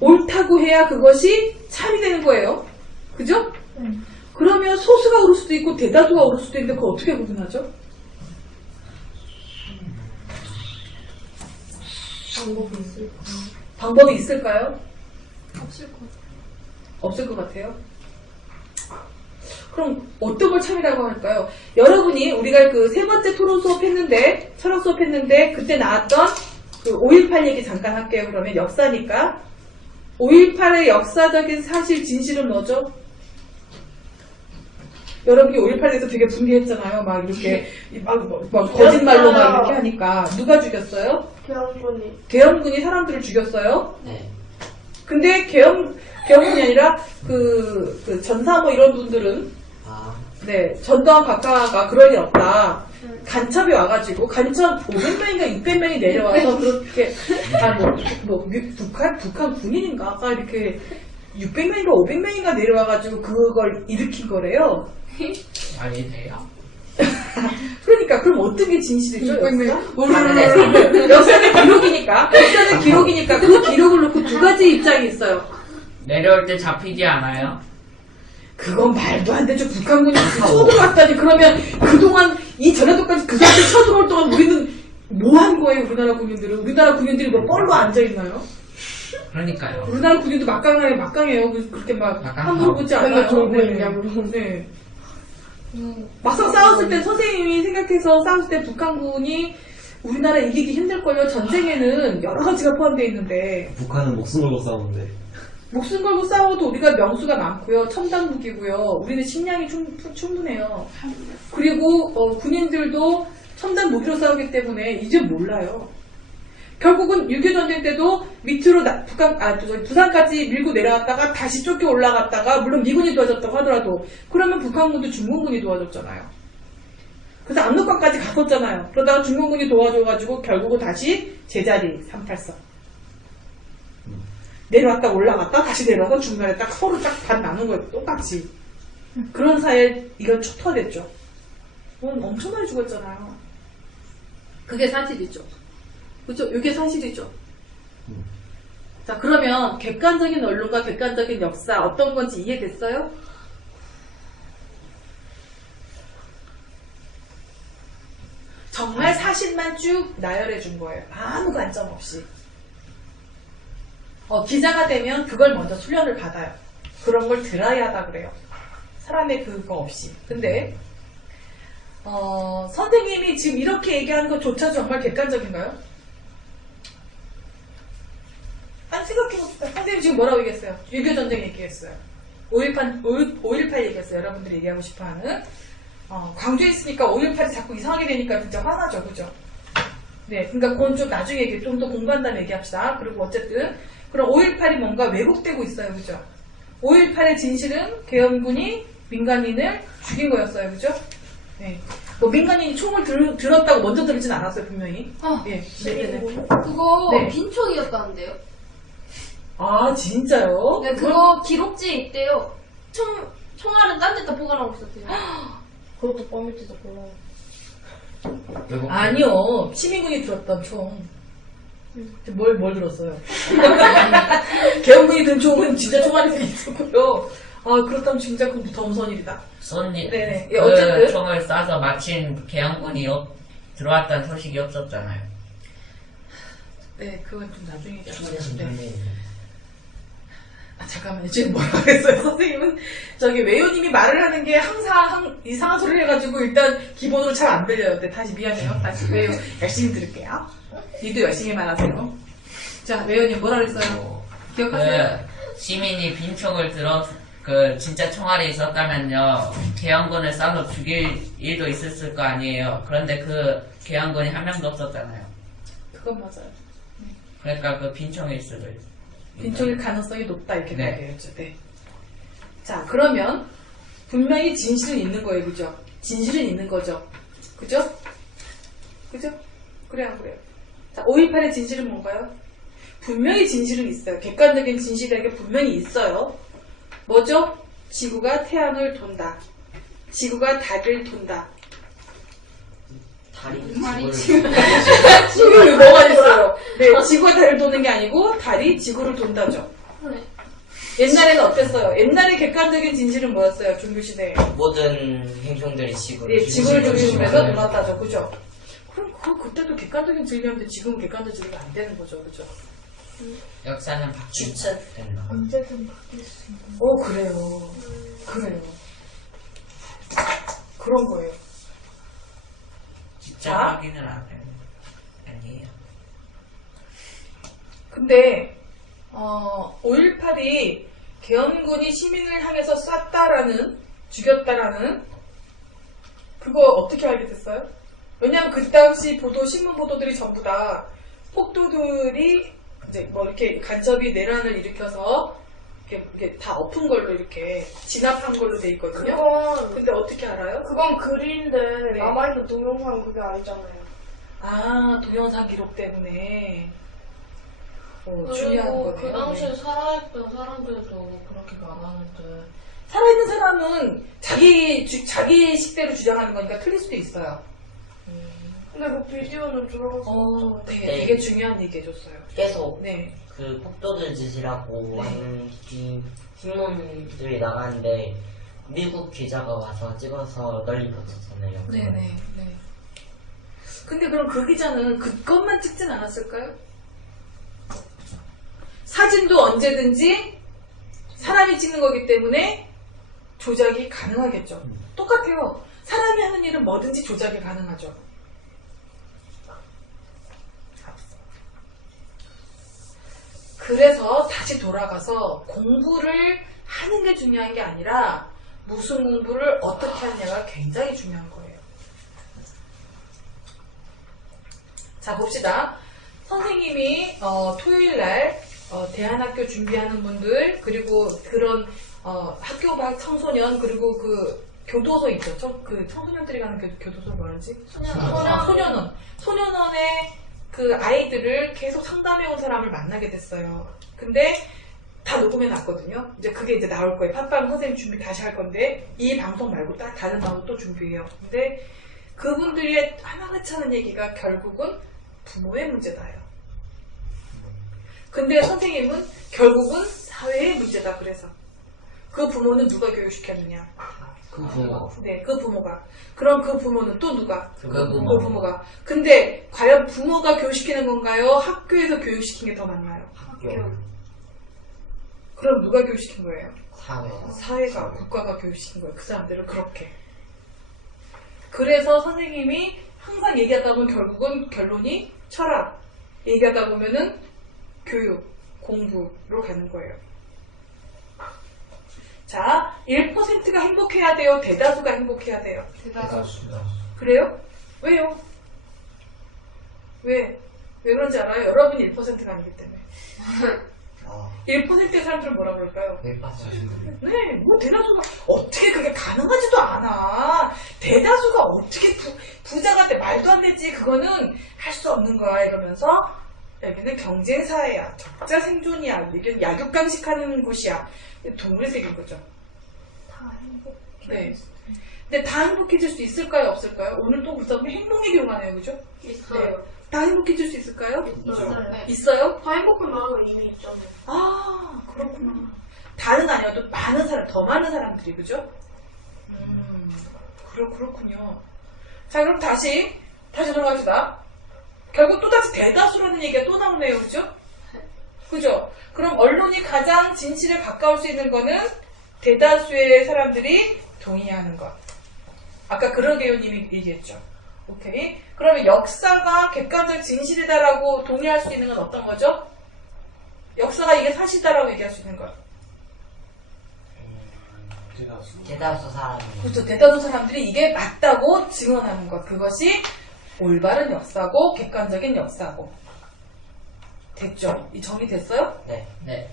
옳다고 해야 그것이 참이 되는 거예요. 그죠? 그러면 소수가 옳을 수도 있고 대다수가 옳을 수도 있는데 그거 어떻게 구분하죠? 방법이 있을까? 방법이 있을까요? 없을 것 같아요. 없을 것 같아요. 그럼 어떤 걸 참이라고 할까요? 여러분이 우리가 그 세 번째 토론 수업 했는데, 철학 수업 했는데, 그때 나왔던 그 5.18 얘기 잠깐 할게요. 그러면 역사니까. 5.18의 역사적인 사실, 진실은 뭐죠? 여러분이 5.18에 대해서 되게 분개했잖아요. 막 이렇게, 막 거짓말로 막 이렇게 하니까. 누가 죽였어요? 계엄군이. 계엄군이 사람들을 죽였어요? 네. 근데 계엄군이 아니라 그 전사 뭐 이런 분들은 아, 네, 전두환 각하가 그럴 일 없다. 간첩이 와가지고 간첩 500명인가 600명이 내려와서 그렇게 북한 군인인가가 이렇게 600명인가 500명인가 내려와가지고 그걸 일으킨 거래요. 말이 돼요? 그러니까 그럼 어떤 게 진실이죠? 모르는 역사는 기록이니까 그 기록을 놓고 두 가지 입장이 있어요. 내려올 때 잡히지 않아요? 그건 말도 안 되죠. 북한군이 쳐들어왔다니. 그러면 그동안 이 전라도까지 그 사람들 쳐들어올 동안 우리는 뭐 한 거예요? 우리나라 군인들은. 우리나라 군인들이 뭐 뻘로 앉아있나요? 그러니까요. 우리나라 군인도 막강해요. 그렇게 막 막강하고. 함부로 보지 않아요. 맨날 좋은 군인이냐고. 네. 막상 싸웠을 때 선생님이 생각해서 싸웠을 때 북한군이 우리나라 이기기 힘들걸요. 전쟁에는 여러 가지가 포함되어 있는데 북한은 목숨 걸고 싸우는데. 목숨 걸고 싸워도 우리가 명수가 많고요. 첨단 무기고요. 우리는 식량이 충분해요. 그리고 군인들도 첨단 무기로 싸우기 때문에 이제 몰라요. 결국은 6.25 전쟁 때도 밑으로 부산까지 밀고 내려갔다가 다시 쫓겨 올라갔다가 물론 미군이 도와줬다고 하더라도 그러면 북한군도 중공군이 도와줬잖아요. 그래서 압록강까지 갔었잖아요. 그러다가 중공군이 도와줘가지고 결국은 다시 제자리 383 내려왔다 올라갔다 다시 내려와서 중간에 딱 서로 딱 반 나눈 거예요. 똑같이. 그런 사이에 이걸 초토화됐죠. 엄청 많이 죽었잖아요. 그게 사실이죠. 그죠? 이게 사실이죠. 자, 그러면 객관적인 언론과 객관적인 역사 어떤 건지 이해됐어요? 정말 사실만 쭉 나열해 준 거예요. 아무 관점 없이. 기자가 되면 그걸 먼저 훈련을 받아요. 그런 걸 드라이하다 그래요. 사람의 그거 없이. 근데 선생님이 지금 이렇게 얘기하는 것조차 정말 객관적인가요? 아니 생각해봅시다. 선생님 지금 뭐라고 얘기했어요? 6.25 전쟁 얘기했어요. 5.18 얘기했어요. 여러분들이 얘기하고 싶어하는 광주에 있으니까 5.18이 자꾸 이상하게 되니까 진짜 화나죠. 그죠? 네, 그러니까 그건 좀 나중에 얘기, 좀 더 공부한 다음에 얘기합시다. 그리고 어쨌든 그럼 5.18이 뭔가 왜곡되고 있어요. 그죠? 5.18의 진실은 계엄군이 민간인을 죽인 거였어요. 그죠? 네. 뭐 민간인이 총을 들었다고 먼저 들진 않았어요. 분명히. 네. 그거 네. 빈총이었다는데요? 아, 진짜요? 네, 그거 기록지에 있대요. 총알은 딴 데다 보관하고 있었대요. 그것도 뻥일지도 몰라요. 아니요. 시민군이 들었던 총. 뭘 들었어요? 계엄군이 든 총은 진짜 총알이 있었고요. 그렇다면 진짜 그건 더 무서운 일이다. 쏜니 네네. 그 어쨌든. 총을 쏴서 마침 계엄군이 들어왔다는 소식이 없었잖아요. 네, 그건 좀 나중에 얘기하죠. 네. 잠깐만요. 지금 뭐라고 했어요? 선생님은 외우님이 말을 하는 게 항상 이상한 소리를 해가지고 일단 기본으로 잘 안 들려요. 네, 다시 미안해요. 다시 외우 열심히 들을게요. 니도 열심히 말하세요. 자, 외우님 뭐라 그랬어요? 기억하세요? 시민이 빈총을 진짜 총알이 있었다면요, 계엄군을 쏴서 죽일 일도 있었을 거 아니에요. 그런데 그 계엄군이 한 명도 없었잖아요. 그건 맞아요. 그러니까 그 빈총일 수도 있어요. 빈총일 가능성이 높다 이렇게 네. 말해야죠. 네. 자, 그러면 분명히 진실은 있는 거예요. 그죠? 진실은 있는 거죠. 그죠? 그죠? 그래요, 안 그래요? 자, 5.18의 진실은 뭔가요? 분명히 진실은 있어요. 객관적인 진실이라는 게 분명히 있어요. 뭐죠? 지구가 태양을 돈다. 지구가 달을 돈다. 다리 지금 뭐가 있어요? 네, 지구가 달을 도는 게 아니고 달이 지구를 돈다죠. 네. 옛날에는 어땠어요? 옛날의 객관적인 진실은 뭐였어요? 종교시대에. 모든 행성들이 지구를 네, 지구를 중심에서 놀았다죠. 그죠? 그럼 그때도 객관적인 진리였는데 지금은 객관적인 진리가 안 되는 거죠. 그죠? 역사는 바뀐 된다. 언제든 바뀔 수 있는. 오, 그래요. 그래요. 그런 거예요. 직접 자. 확인을 안 해요. 아니에요. 근데 5.18이 계엄군이 시민을 향해서 쐈다라는, 죽였다라는 그거 어떻게 알게 됐어요? 왜냐하면 그 당시 신문 보도들이 전부 다 폭도들이 이제 뭐 이렇게 간첩이 내란을 일으켜서 이렇게 다 엎은 걸로 이렇게 진압한 걸로 돼 있거든요. 근데 어떻게 알아요? 그건 글인데 네. 남아있는 동영상은 그게 아니잖아요. 아, 동영상 기록 때문에. 중요한 그리고 거네요. 그 당시에 네. 살아있던 사람들도 그렇게 말하는데 살아있는 사람은 자기 식대로 주장하는 거니까 틀릴 수도 있어요. 근데 그 비디오는 들어가서 네, 네. 되게 중요한 얘기 해줬어요. 계속 네. 그 폭도들 짓이라고 네. 하는 신문들이 나가는데 미국 기자가 와서 찍어서 널리 퍼졌잖아요. 네네. 네. 근데 그럼 그 기자는 그것만 찍진 않았을까요? 사진도 언제든지 사람이 찍는 거기 때문에 조작이 가능하겠죠. 똑같아요. 사람이 하는 일은 뭐든지 조작이 가능하죠. 그래서 다시 돌아가서 공부를 하는 게 중요한 게 아니라 무슨 공부를 어떻게 하느냐가 굉장히 중요한 거예요. 자, 봅시다. 선생님이 토요일날 대안학교 준비하는 분들, 그리고 그런 학교 밖 청소년, 그리고 그 교도소 있죠. 그 청소년들이 가는 교도소 뭐라지? 소년원. 소년원의 그 아이들을 계속 상담해온 사람을 만나게 됐어요. 근데 다 녹음해 놨거든요. 이제 그게 이제 나올 거예요. 팟빵 선생님 준비 다시 할 건데, 이 방송 말고 딱 다른 방송 또 준비해요. 근데 그분들이 하나같이 하는 얘기가 결국은 부모의 문제다요. 근데 선생님은 결국은 사회의 문제다. 그래서 그 부모는 누가 교육시켰느냐? 그 부모. 네, 그 부모가. 그럼 그 부모는 또 누가? 그 그 부모. 부모가. 근데 과연 부모가 교육시키는 건가요? 학교에서 교육시킨 게 더 맞나요? 학교. 그럼 누가 교육시킨 거예요? 사회. 사회가, 국가가 교육시킨 거예요. 그 사람들을 그렇게. 그래서 선생님이 항상 얘기하다 보면 결국은 결론이 철학. 얘기하다 보면은 교육, 공부로 가는 거예요. 자, 1%가 행복해야 돼요? 대다수가 행복해야 돼요? 그래요? 왜요? 왜 그런지 알아요? 여러분이 1%가 아니기 때문에. 1%의 사람들은 뭐라고 그럴까요? 네, 뭐 대다수가 어떻게 그게 가능하지도 않아. 대다수가 어떻게 부자가 돼? 말도 안 되지. 그거는 할 수 없는 거야. 이러면서 여기는 경쟁사회야. 적자 생존이야. 여기는 약육강식하는 곳이야. 동물의 세계인 거죠. 다 행복해. 네. 근데 다 행복해질 수 있을까요? 없을까요? 오늘 또 구성이 행복 얘기로 가네요. 그죠? 있어요. 다 행복해질 수 있을까요? 있어요. 있어요? 다 행복한 나라가 이미 있잖아요. 아, 그렇구나. 다는 아니어도 많은 사람, 더 많은 사람들이, 그죠? 그렇군요. 자, 그럼 다시 돌아갑시다. 결국 또다시 대다수라는 얘기가 또 나오네요, 그죠? 그죠? 그럼 언론이 가장 진실에 가까울 수 있는 거는 대다수의 사람들이 동의하는 것. 아까 그러게요님이 얘기했죠. 오케이. 그러면 역사가 객관적 진실이다라고 동의할 수 있는 건 어떤 거죠? 역사가 이게 사실이다라고 얘기할 수 있는 것. 대다수 사람이. 그렇죠. 대다수 사람들이 이게 맞다고 증언하는 것. 그것이 올바른 역사고 객관적인 역사고. 됐죠? 이 정의됐어요? 네. 네.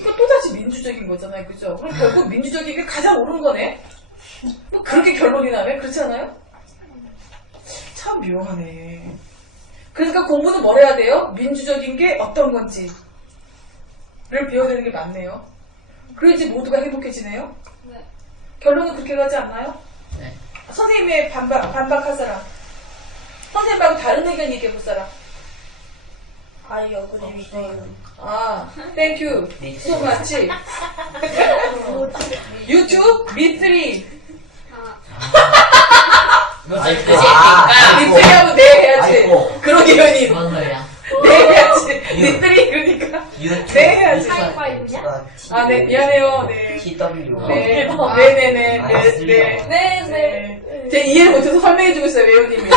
이거 또다시 민주적인 거잖아요. 그죠? 그럼 결국 민주적인 게 가장 옳은 거네? 뭐 그렇게 결론이 나면 그렇지 않아요? 참 묘하네. 그러니까 공부는 뭘 해야 돼요? 민주적인 게 어떤 건지를 배워야 되는 게 맞네요. 그래야지 모두가 행복해지네요? 네. 결론은 그렇게 가지 않나요? 네. 선생님의 반박할 사람. 선생님하고 다른 의견 얘기해볼 사람. I agree with you. 아, thank you so much. 유튜브 미쓰리. 무슨 미쓰리하고 네 해야지. 그러게요님. 뭔 소리야? 네 해야지. 미쓰리 그러니까. 네, 미안해요. 네. TW. 네, 네네네. 제 이해를 못해서 설명해주고 있어요, 외우님이.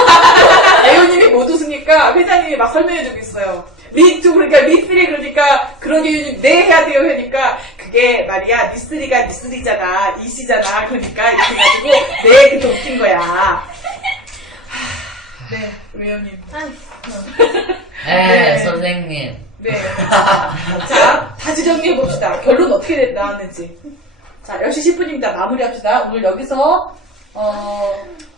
외우님이 못 웃으니까 회장님이 막 설명해주고 있어요. 리2 그러니까 리3 그러니까 그런 게 네 해야 돼요 하니까 그게 말이야 리3가 리3잖아 이시잖아 그러니까 이렇게 해가지고 네 그렇게 웃긴 거야. 네 외우님. 네, 선생님. 네. 자 다시 정리해봅시다. 결론 어떻게 나왔는지. 자 10시 10분입니다. 마무리합시다. 오늘 여기서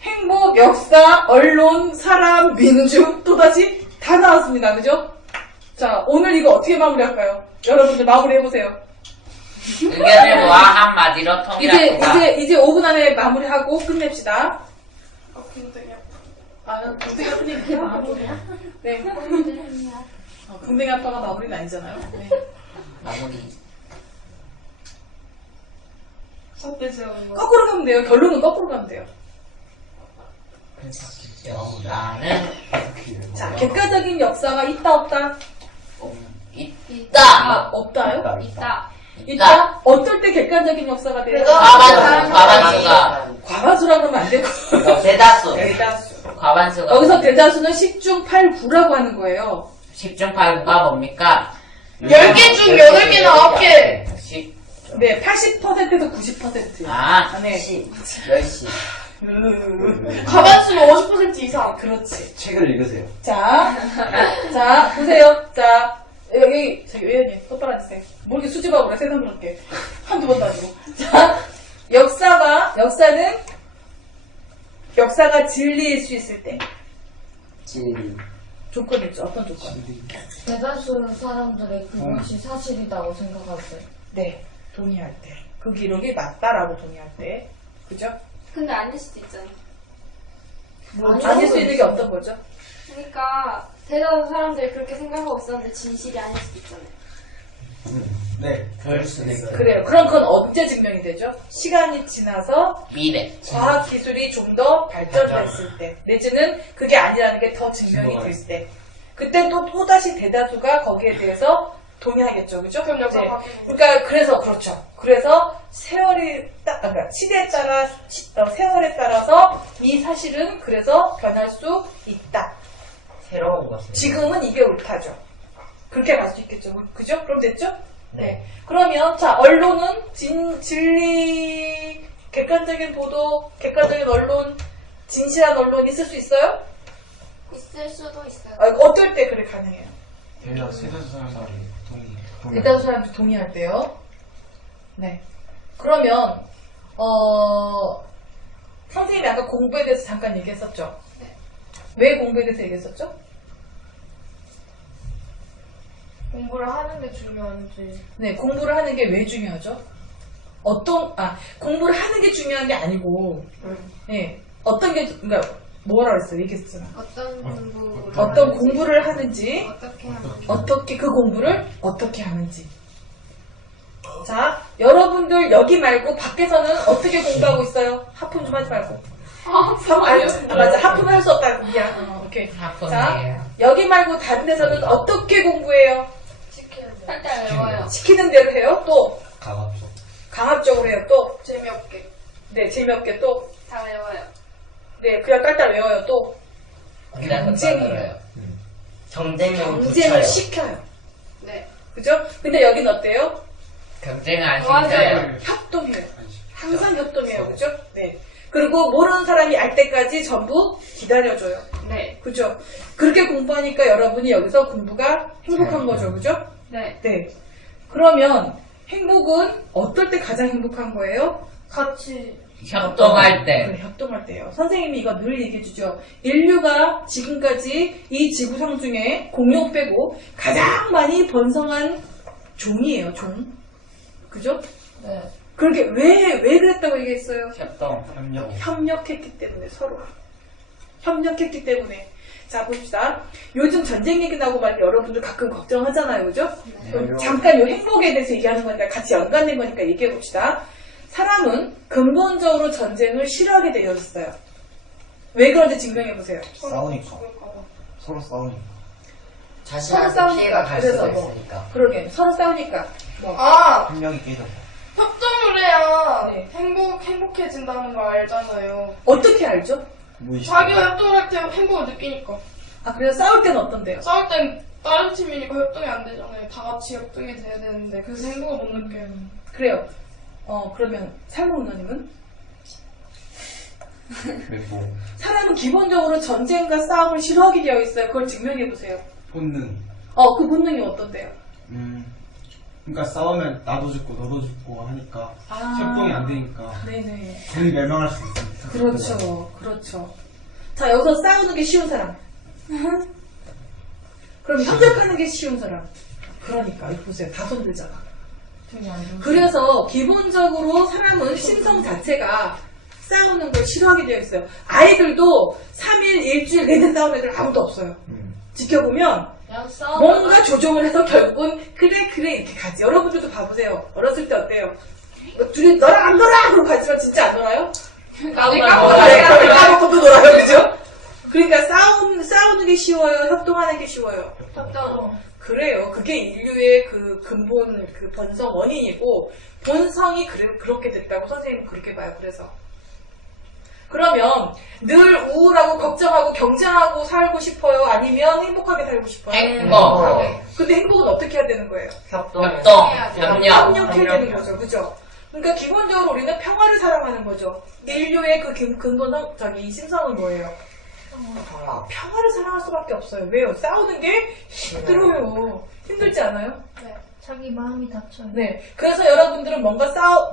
행복, 역사, 언론, 사람, 민주 또다시 다 나왔습니다. 그죠? 자, 오늘 이거 어떻게 마무리할까요? 여러분들 마무리해보세요. 의견을 모아 한마디로 통일합시다. 이제 5분 안에 마무리하고 끝냅시다. 궁뎅이 아픈 얘기야? 네. 궁뎅이 아빠가 마무리는 아니잖아요. 네. 마무리. 거꾸로 가면 돼요. 결론은 거꾸로 가면 돼요. 역사는 자, 객관적인 역사가 있다, 없다? 있다. 없다요? 있다. 있다? 어떨 때 객관적인 역사가 돼요? 과반수가. 과반수라 그러면 안 되고. 대다수. 대다수. 과반수가. 여기서 대다수는 10중 8, 9라고 하는 거예요. 10중 8구가 뭡니까? 10개 중 8개나 9개. 10. 네, 80%에서 90%예요. 아, 네. 10시. 과반수는 50% 이상. 그렇지. 책을 읽으세요. 자, 보세요. 자, 여기, 저기, 의원님, 똑바로 앉으세요. 뭐 이렇게 수줍어 그래, 세상 그렇게. 한두 번도 아니고. 자, 역사가 진리일 수 있을 때. 진리. 조건이 있죠. 어떤 조건? 대다수 사람들이 그것이 사실이라고 생각할 때. 네, 동의할 때. 그 기록이 맞다라고 동의할 때. 그죠? 근데 아닐 수도 있잖아. 아닐 수 있는 게 어떤 거죠? 그러니까 대다수 사람들이 그렇게 생각하고 있었는데 진실이 아닐 수도 있잖아요. 네. 그럴 수도 있어요. 그래요. 그럼 그건 언제 증명이 되죠? 시간이 지나서 미래. 과학기술이 좀 더 발전됐을 때, 내지는 그게 아니라는 게 더 증명이 됐을 때, 그때 또다시 대다수가 거기에 대해서 동의하겠죠. 그죠? 그럼 역사 네. 바뀌는 그러니까, 그렇죠. 그래서 그러니까 시대에 따라, 세월에 따라서 이 사실은 그래서 변할 수 있다. 새로운 것을. 지금은 이게 옳다죠. 그렇게 갈 수 있겠죠. 그죠? 그럼 됐죠? 네. 그러면, 자, 언론은 진리, 객관적인 보도, 객관적인 언론, 진실한 언론 있을 수 있어요? 있을 수도 있어요. 어떨 때 그래 가능해요? 대다수 사람이 대다수 사람들이 동의할 때요. 네. 그러면, 선생님이 아까 공부에 대해서 잠깐 얘기했었죠? 네. 왜 공부에 대해서 얘기했었죠? 공부를 하는 게 중요한지. 네, 공부를 하는 게 왜 중요하죠? 공부를 하는 게 중요한 게 아니고, 네, 그러니까, 뭐라 그랬어요? 얘기했잖아. 어떤 공부를 하는지, 그 공부를 어떻게 하는지. 자, 여러분들 여기 말고 밖에서는 어떻게 공부하고 있어요? 하품 좀 하지 말고. 맞아. 하품을 할 수 없다고. 미안. 오케이. 자, 여기 말고 다른 데서는 어떻게 공부해요? 딸딸 외워요. 시키는 대로 해요. 또 강압적으로 해요. 또 재미없게. 네, 재미없게 또 다 외워요. 네, 그냥 딸딸 외워요. 또 경쟁이에요. 경쟁을 시켜요. 네. 그죠? 근데 여긴 어때요? 경쟁을 안 맞아요. 시켜요. 협동해요. 항상 협동해요. 그죠? 네. 그리고 모르는 사람이 알 때까지 전부 기다려줘요. 네. 그죠? 그렇게 공부하니까 여러분이 여기서 공부가 행복한 거죠. 그죠? 네. 네. 그러면 행복은 어떨 때 가장 행복한 거예요? 같이. 협동할 때. 그래, 협동할 때요. 선생님이 이거 늘 얘기해주죠. 인류가 지금까지 이 지구상 중에 공룡 빼고 가장 많이 번성한 종이에요. 종. 그죠? 네. 그렇게 왜 그랬다고 얘기했어요? 협력했기 때문에 서로. 협력했기 때문에. 자, 봅시다. 요즘 전쟁 얘기 나고 막 여러분들 가끔 걱정하잖아요. 그죠? 그럼 잠깐 요 행복에 대해서 얘기하는 거니까 같이 연관된 거니까 얘기해 봅시다. 사람은 근본적으로 전쟁을 싫어하게 되어 있어요. 왜 그런지 증명해 보세요. 싸우니까. 서로 싸우니까. 자신한테 피해가 갈 수가 그래서 있으니까. 그러게 서로 싸우니까. 한 명이 깨져서. 협동을 해야 네. 행복해진다는 걸 알잖아요. 어떻게 알죠? 무의식. 자기가 협동할 때 행복을 느끼니까. 아, 그래서 싸울 때는 어떤데요? 싸울 땐 다른 팀이니까 협동이 안 되잖아요. 다 같이 협동이 돼야 되는데 그래서 행복을 못 느껴요. 그래요. 그러면 살롱너님은? 멘붕. 사람은 기본적으로 전쟁과 싸움을 싫어하게 되어 있어요. 그걸 증명해보세요. 본능. 그 본능이 어떤데요? 그러니까 싸우면 나도 죽고 너도 죽고 하니까 협동이 안 되니까 네네. 둘이 멸망할 수 있으니까. 그렇죠. 그렇죠. 자, 여기서 싸우는 게 쉬운 사람. 그럼 협력하는 게 쉬운 사람. 그러니까, 이거 보세요. 다 손들잖아. 그래서 기본적으로 사람은 심성 자체가 싸우는 걸 싫어하게 되어 있어요. 아이들도 3일, 일주일 내내 싸우는 애들 아무도 없어요. 지켜보면 그냥 싸워. 뭔가 조정을 해서 결국은 그래 이렇게 가지. 여러분들도 봐보세요. 어렸을 때 어때요? 둘이 너랑 안 놀아! 그러고 가지만 진짜 안 놀아요? 까먹고도 놀아요. 그죠? 그러니까 싸우는 게 쉬워요? 협동하는 게 쉬워요? 협동. 그래요. 그게 인류의 그 근본, 그 본성 원인이고, 본성이 그렇게 됐다고 선생님은 그렇게 봐요. 그래서. 그러면 늘 우울하고 걱정하고 경쟁하고 살고 싶어요? 아니면 행복하게 살고 싶어요? 행복하게. 근데 행복은 어떻게 해야 되는 거예요? 협동, 협력. 협력해야 되는 거죠. 그죠? 그러니까 기본적으로 우리는 평화를 사랑하는 거죠. 인류의 그 근본 심성은 뭐예요? 평화를 사랑할 수밖에 없어요. 왜요? 싸우는 게 힘들어요. 힘들지 않아요? 자기 마음이 다쳐요. 네. 그래서 여러분들은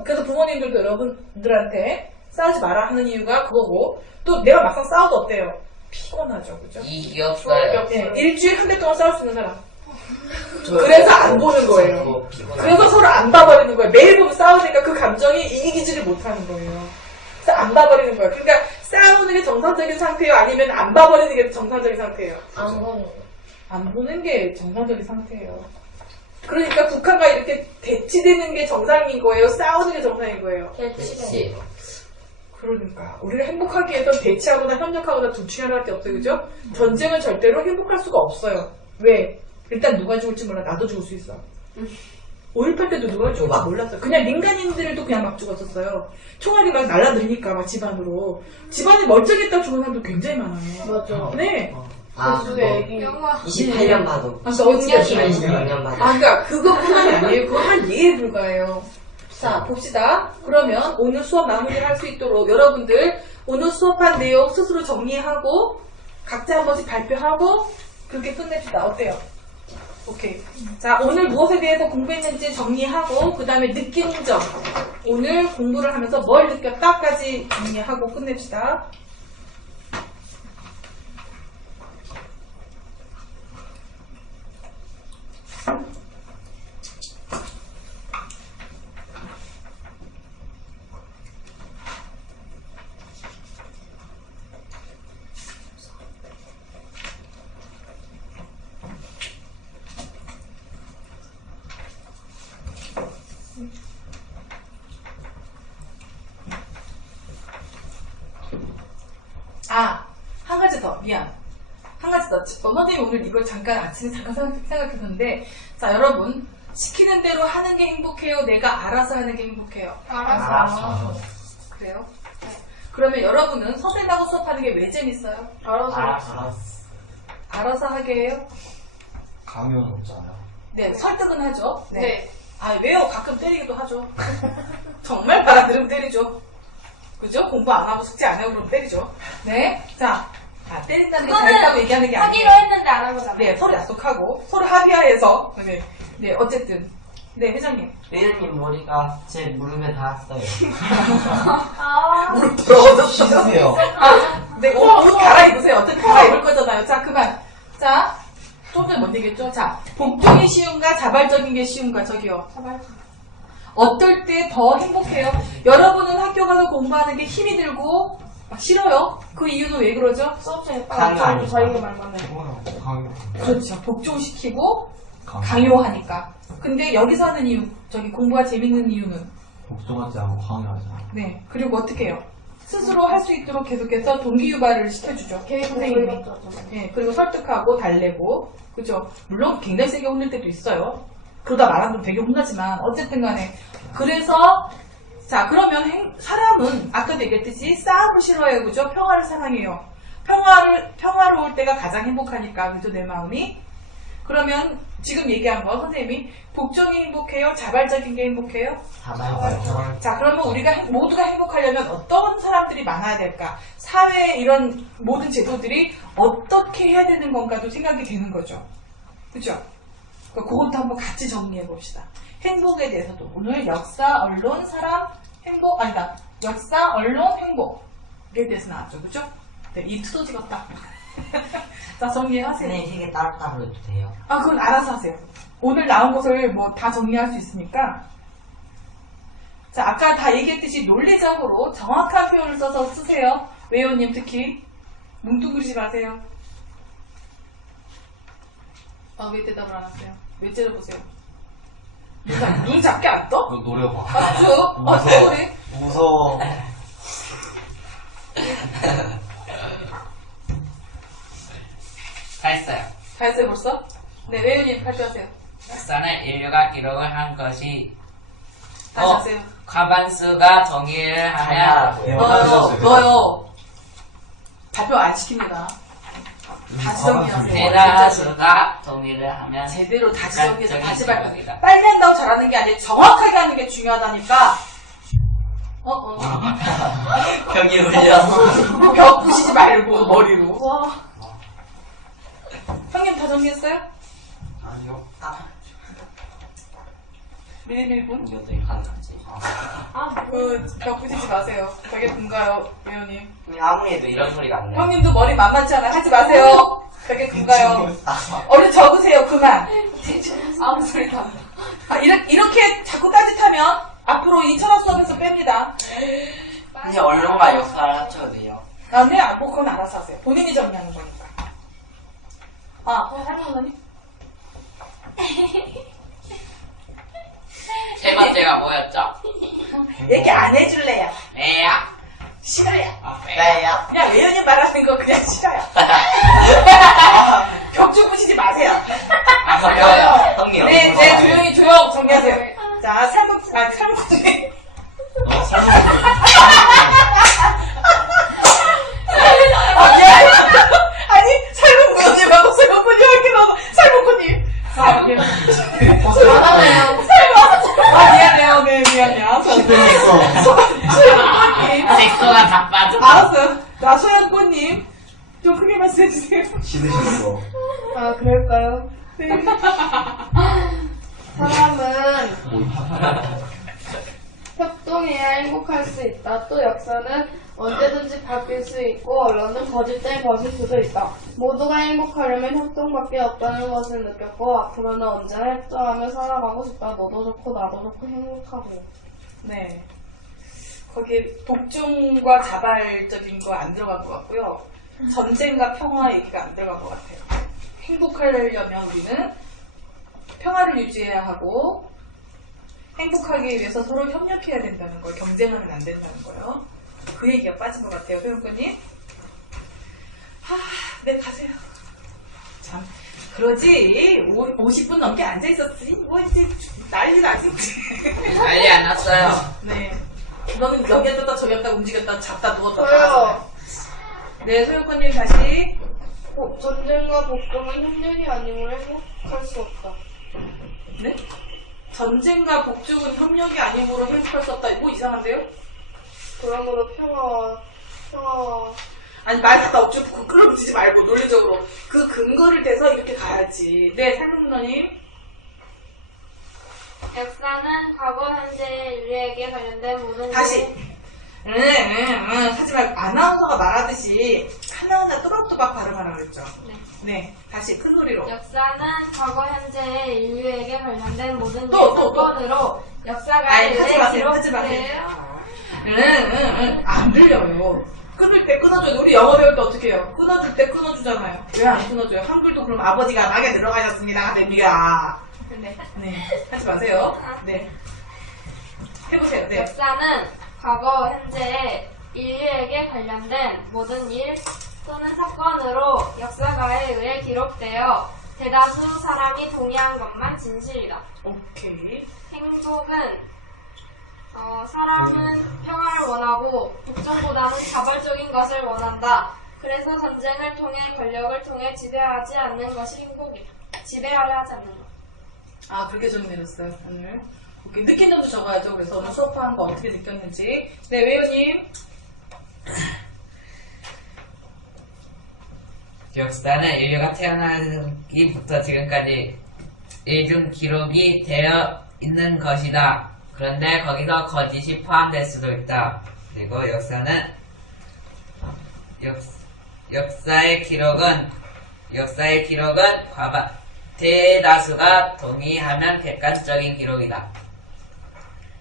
그래서 부모님들도 여러분들한테 싸우지 마라 하는 이유가 그거고, 또 내가 막상 싸워도 어때요? 피곤하죠. 그죠? 이익이 없어요. 네. 일주일 한 달 동안 싸울 수 있는 사람. 그래서 안 보는 거예요. 그래서 서로 안 봐버리는 거예요. 매일 보면 싸우니까 그 감정이 이기지를 못하는 거예요. 그래서 안 봐버리는 거예요. 그러니까 싸우는 게 정상적인 상태예요? 아니면 안 봐버리는 게 정상적인 상태예요? 안 보는. 안 보는 게 정상적인 상태예요. 그러니까 북한과 이렇게 대치되는 게 정상인 거예요? 싸우는 게 정상인 거예요? 그치. 그러니까 우리가 행복하기 위해서는 대치하거나 협력하거나 둘 중에 하나밖에 없어요. 그죠? 전쟁은 절대로 행복할 수가 없어요. 왜? 일단 누가 죽을지 몰라. 나도 죽을 수 있어. 5.18 때도 누가 죽을지 몰랐어요. 그냥 민간인들도 그냥 막 죽었었어요. 총알이 막 날아들으니까 막 집안으로. 집안이 멀쩡했다 죽은 사람도 굉장히 많아요. 맞아. 네. 영화. 28년 봐도. 아, 그러니까 26년 봐도. 그러니까 그것뿐만이 아니에요. 그거 한 예에 불과해요. 자, 봅시다. 그러면 오늘 수업 마무리를 할 수 있도록 여러분들 오늘 수업한 내용 스스로 정리하고 각자 한 번씩 발표하고 그렇게 끝냅시다. 어때요? 오케이. 자, 오늘 무엇에 대해서 공부했는지 정리하고 그 다음에 느낀 점, 오늘 공부를 하면서 뭘 느꼈다까지 정리하고 끝냅시다. 한 가지 더, 미안. 한 가지 더. 선생님이 오늘 이걸 아침에 잠깐 생각했는데, 자, 여러분. 시키는 대로 하는 게 행복해요? 내가 알아서 하는 게 행복해요? 알아서. 그래요? 네. 그러면 여러분은 선생님하고 수업하는 게 왜 재밌어요? 알아서 하게 해요? 강요는 없잖아요. 네, 설득은 하죠. 네. 왜요? 가끔 때리기도 하죠. 정말 받아들으면 때리죠. 그죠? 공부 안 하고 숙제 안 하고 그러면 때리죠. 네. 자, 때린다는 게 잘했다고 얘기하는 게 아니에요. 하기로 했는데 안 한 거잖아요. 네, 서로 약속하고, 서로 합의하에서. 네, 어쨌든. 네, 회장님. 회장님 머리가 제 무릎에 닿았어요. 무릎 부러워졌어요. 씻으세요. 네, 옷 갈아입으세요. 어쨌든 갈아입을 거잖아요. 자, 그만. 자, 좀 전에 뭔 얘기했죠? 자, 복종이 쉬운가, 자발적인 게 쉬운가, 저기요. 어떨 때 더 행복해요? 여러분은 학교 가서 공부하는 게 힘이 들고, 막 싫어요? 그 이유는 왜 그러죠? 수업생이 강요 아니에요. 자기가 말만 해. 강요. 그렇죠. 복종시키고, 강요하니까. 근데 여기서 하는 이유, 저기 공부가 재밌는 이유는? 복종하지 않고 강요하지 않고. 네. 그리고 어떻게 해요? 스스로 할 수 있도록 계속해서 동기유발을 시켜주죠. 선생님이. 네. 그리고 설득하고 달래고. 그죠? 물론 굉장히 세게 혼낼 때도 있어요. 그러다 말하면 되게 혼나지만 어쨌든 간에 그래서 자 그러면 사람은 아까도 얘기했듯이 싸움을 싫어해요. 그죠? 평화를 사랑해요. 평화로울 때가 가장 행복하니까. 그죠? 내 마음이. 그러면 지금 얘기한 거 선생님이 복종이 행복해요? 자발적인 게 행복해요? 자 그러면 우리가 모두가 행복하려면 어떤 사람들이 많아야 될까? 사회의 이런 모든 제도들이 어떻게 해야 되는 건가도 생각이 되는 거죠. 그죠? 그것도 한번 같이 정리해 봅시다. 행복에 대해서도 오늘 역사, 언론, 사람, 행복 아니다. 역사, 언론, 행복에 대해서 나왔죠. 그죠? 네, 이 투도지겠다. 자 정리하세요. 네, 세개 따로따로 해도 돼요. 아 그건 알아서 하세요. 오늘 나온 것을 뭐 다 정리할 수 있으니까. 자 아까 다 얘기했듯이 논리적으로 정확한 표현을 써서 쓰세요. 외우님 특히 뭉뚱그리지 마세요. 아 왜 대답을 안 하세요? 왜 째려보세요? 눈 작게 안 떠? 너 노려봐. 아 쭉? 그래? 무서워. 다 했어요. 다 했어요 벌써? 네 외우님 발표하세요. 역사는 인류가 기록을 한 것이 다시 하세요. 과반수가 동의를 하면 너요. 발표 안 시킵니다. 다시 정리하세요. 대다수가 동의를 하면 제대로 다시 정리해서 다시 발표. 객관적이다. 빨리 한다고 잘하는 게 아니라 정확하게 하는 게 중요하다니까. 벽이 울려. 벽 부시지 말고 머리로. 형님 다 정리했어요? 아니요. 밀밀분? 이것도 하나지. 벽 부시지 마세요. 벽에 분가요, 외우님. 아무리 해도 이런 소리가 안 나요. 형님도 머리 만만치 않아. 하지 마세요. 벽에 분가요. 얼른 적으세요. 그만. 아무 소리도 안 나. 이렇게 자꾸 따뜻하면 앞으로 2,000원 수업에서 뺍니다. 이제 언론과 역사를 합쳐도 돼요. 아, 네, 뭐 그건 알아서 하세요. 본인이 정리하는 거니까. 할머니. 세 번째가 뭐였죠? 얘기 안 해줄래요? 왜요? 싫어요. 왜요? 그냥 외연이 말하는 거 그냥 싫어요. 벽좀 부시지 마세요. 형님. 네, 조용 정리하세요. 자, 삶은 아니, 삶은군님하고 소영군님 할게 나와. 삶은군님. 미안해요. 네, 미안해요. 소영군님. 색소가 다 빠져. 알았어요. 자, 소영군님. 좀 크게 말씀해주세요. 싫으셨어. 아, 그럴까요? 네. 사람은 협동해야 행복할 수 있다. 또 역사는 언제든지 바뀔 수 있고 언론은 거짓 때 벗을 수도 있다. 모두가 행복하려면 협동밖에 없다는 것을 느꼈고 앞으로는 언제나 협동하며 살아가고 싶다. 너도 좋고 나도 좋고 행복하고. 네. 거기에 독점과 자발적인 거 안 들어간 것 같고요. 전쟁과 평화 얘기가 안 들어간 것 같아요. 행복하려면 우리는 평화를 유지해야 하고 행복하기 위해서 서로 협력해야 된다는 걸, 경쟁하면 안 된다는 거예요. 그 얘기가 빠진 것 같아요, 소영권님. 네, 가세요. 참, 그러지. 50분 넘게 앉아있었지. 뭐, 이제, 난리 나지. 난리 안 났어요. 네. 너는 여기 앉았다, 저기 앉았다, 움직였다, 잡다, 누웠다. 다 저요. 하잖아요. 네, 소영권님 다시. 전쟁과 복종은 협력이 아니면 행복할 수 없다. 네? 전쟁과 복종은 협력이 아니므로 행복할 수 없다. 뭐 이상한데요? 그러므로 평화. 아니 말 갖다 억지로 끌어붙이지 말고 논리적으로 그 근거를 대서 이렇게 가야지. 네, 상근문호님. 역사는 과거, 현재, 인류에게 관련된 모든 다시. 하지 말고 아나운서가 말하듯이 하나하나 또박또박 발음하라고 그랬죠. 네, 다시 큰 소리로. 역사는 과거, 현재, 인류에게 관련된 모든 또. 사건으로 역사가 아니, 하지 마세요. 기록돼요. 안 들려요. 끊을 때 끊어줘요. 우리 영어 배울 때 어떻게 해요? 끊어줄 때 끊어주잖아요. 왜 안 끊어줘요? 한글도 그럼 아버지가 막에 들어가셨습니다. 됩니다. 네. 네, 하지 마세요. 네. 해보세요. 네. 역사는 과거, 현재, 인류에게 관련된 모든 일 또는 사건으로 역사가에 의해 기록되어 대다수 사람이 동의한 것만 진실이다. 오케이. 행복은 사람은 평화를 원하고 복종보다는 자발적인 것을 원한다. 그래서 전쟁을 통해 권력을 통해 지배하지 않는 것이 행복이다. 지배하려 하지 않는 것. 아, 그렇게 정리해줬어요, 오늘. 오케이. 느낀 점도 적어야죠. 그래서 오늘 수업하는 거 어떻게 느꼈는지. 네, 외우님. 역사는 인류가 태어나기부터 지금까지 일중 기록이 되어 있는 것이다. 그런데 거기서 거짓이 포함될 수도 있다. 그리고 역사의 기록은 대다수가 동의하면 객관적인 기록이다.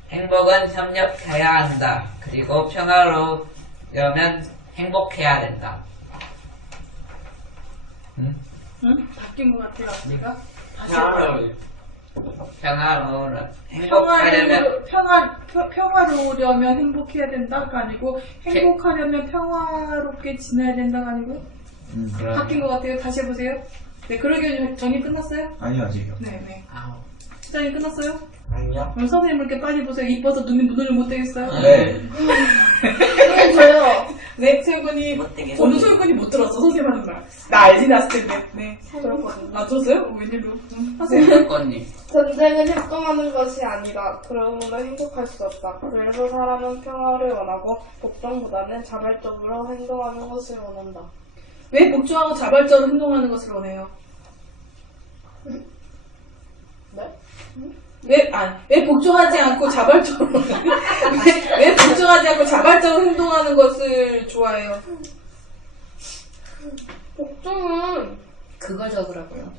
행복은 협력해야 한다. 그리고 평화로우려면 행복해야 된다. 응? 바뀐 것 같아요, 앞뒤가. 평화로우려면 행복해야 된다가 아니고, 행복하려면 평화롭게 지내야 된다가 아니고, 바뀐 것 같아요. 다시 해보세요. 네, 그러게 정리 끝났어요? 아니, 아직이요. 네. 시장이 끝났어요? 아니요. 그럼 선생님을 이렇게 빨리 보세요. 이뻐서 눈을 못 떼겠어요? 네. 저요. 네, 소영군이, 오늘 소영군이 못 들었어, 선생님 하는 말. 나 알지, 났을 텐데. 네. 아, 들었어요? 웬일로? 하세요. 건님. 전쟁은 협동하는 것이 아니다. 그러므로 행복할 수 없다. 그래서 사람은 평화를 원하고 복종보다는 자발적으로 행동하는 것을 원한다. 왜 복종하고 자발적으로 행동하는 것을 원해요? 네? 왜 복종하지 않고 자발적으로, 왜 복종하지 않고 자발적으로 행동하는 것을 좋아해요? 복종은 그걸 적으라고요.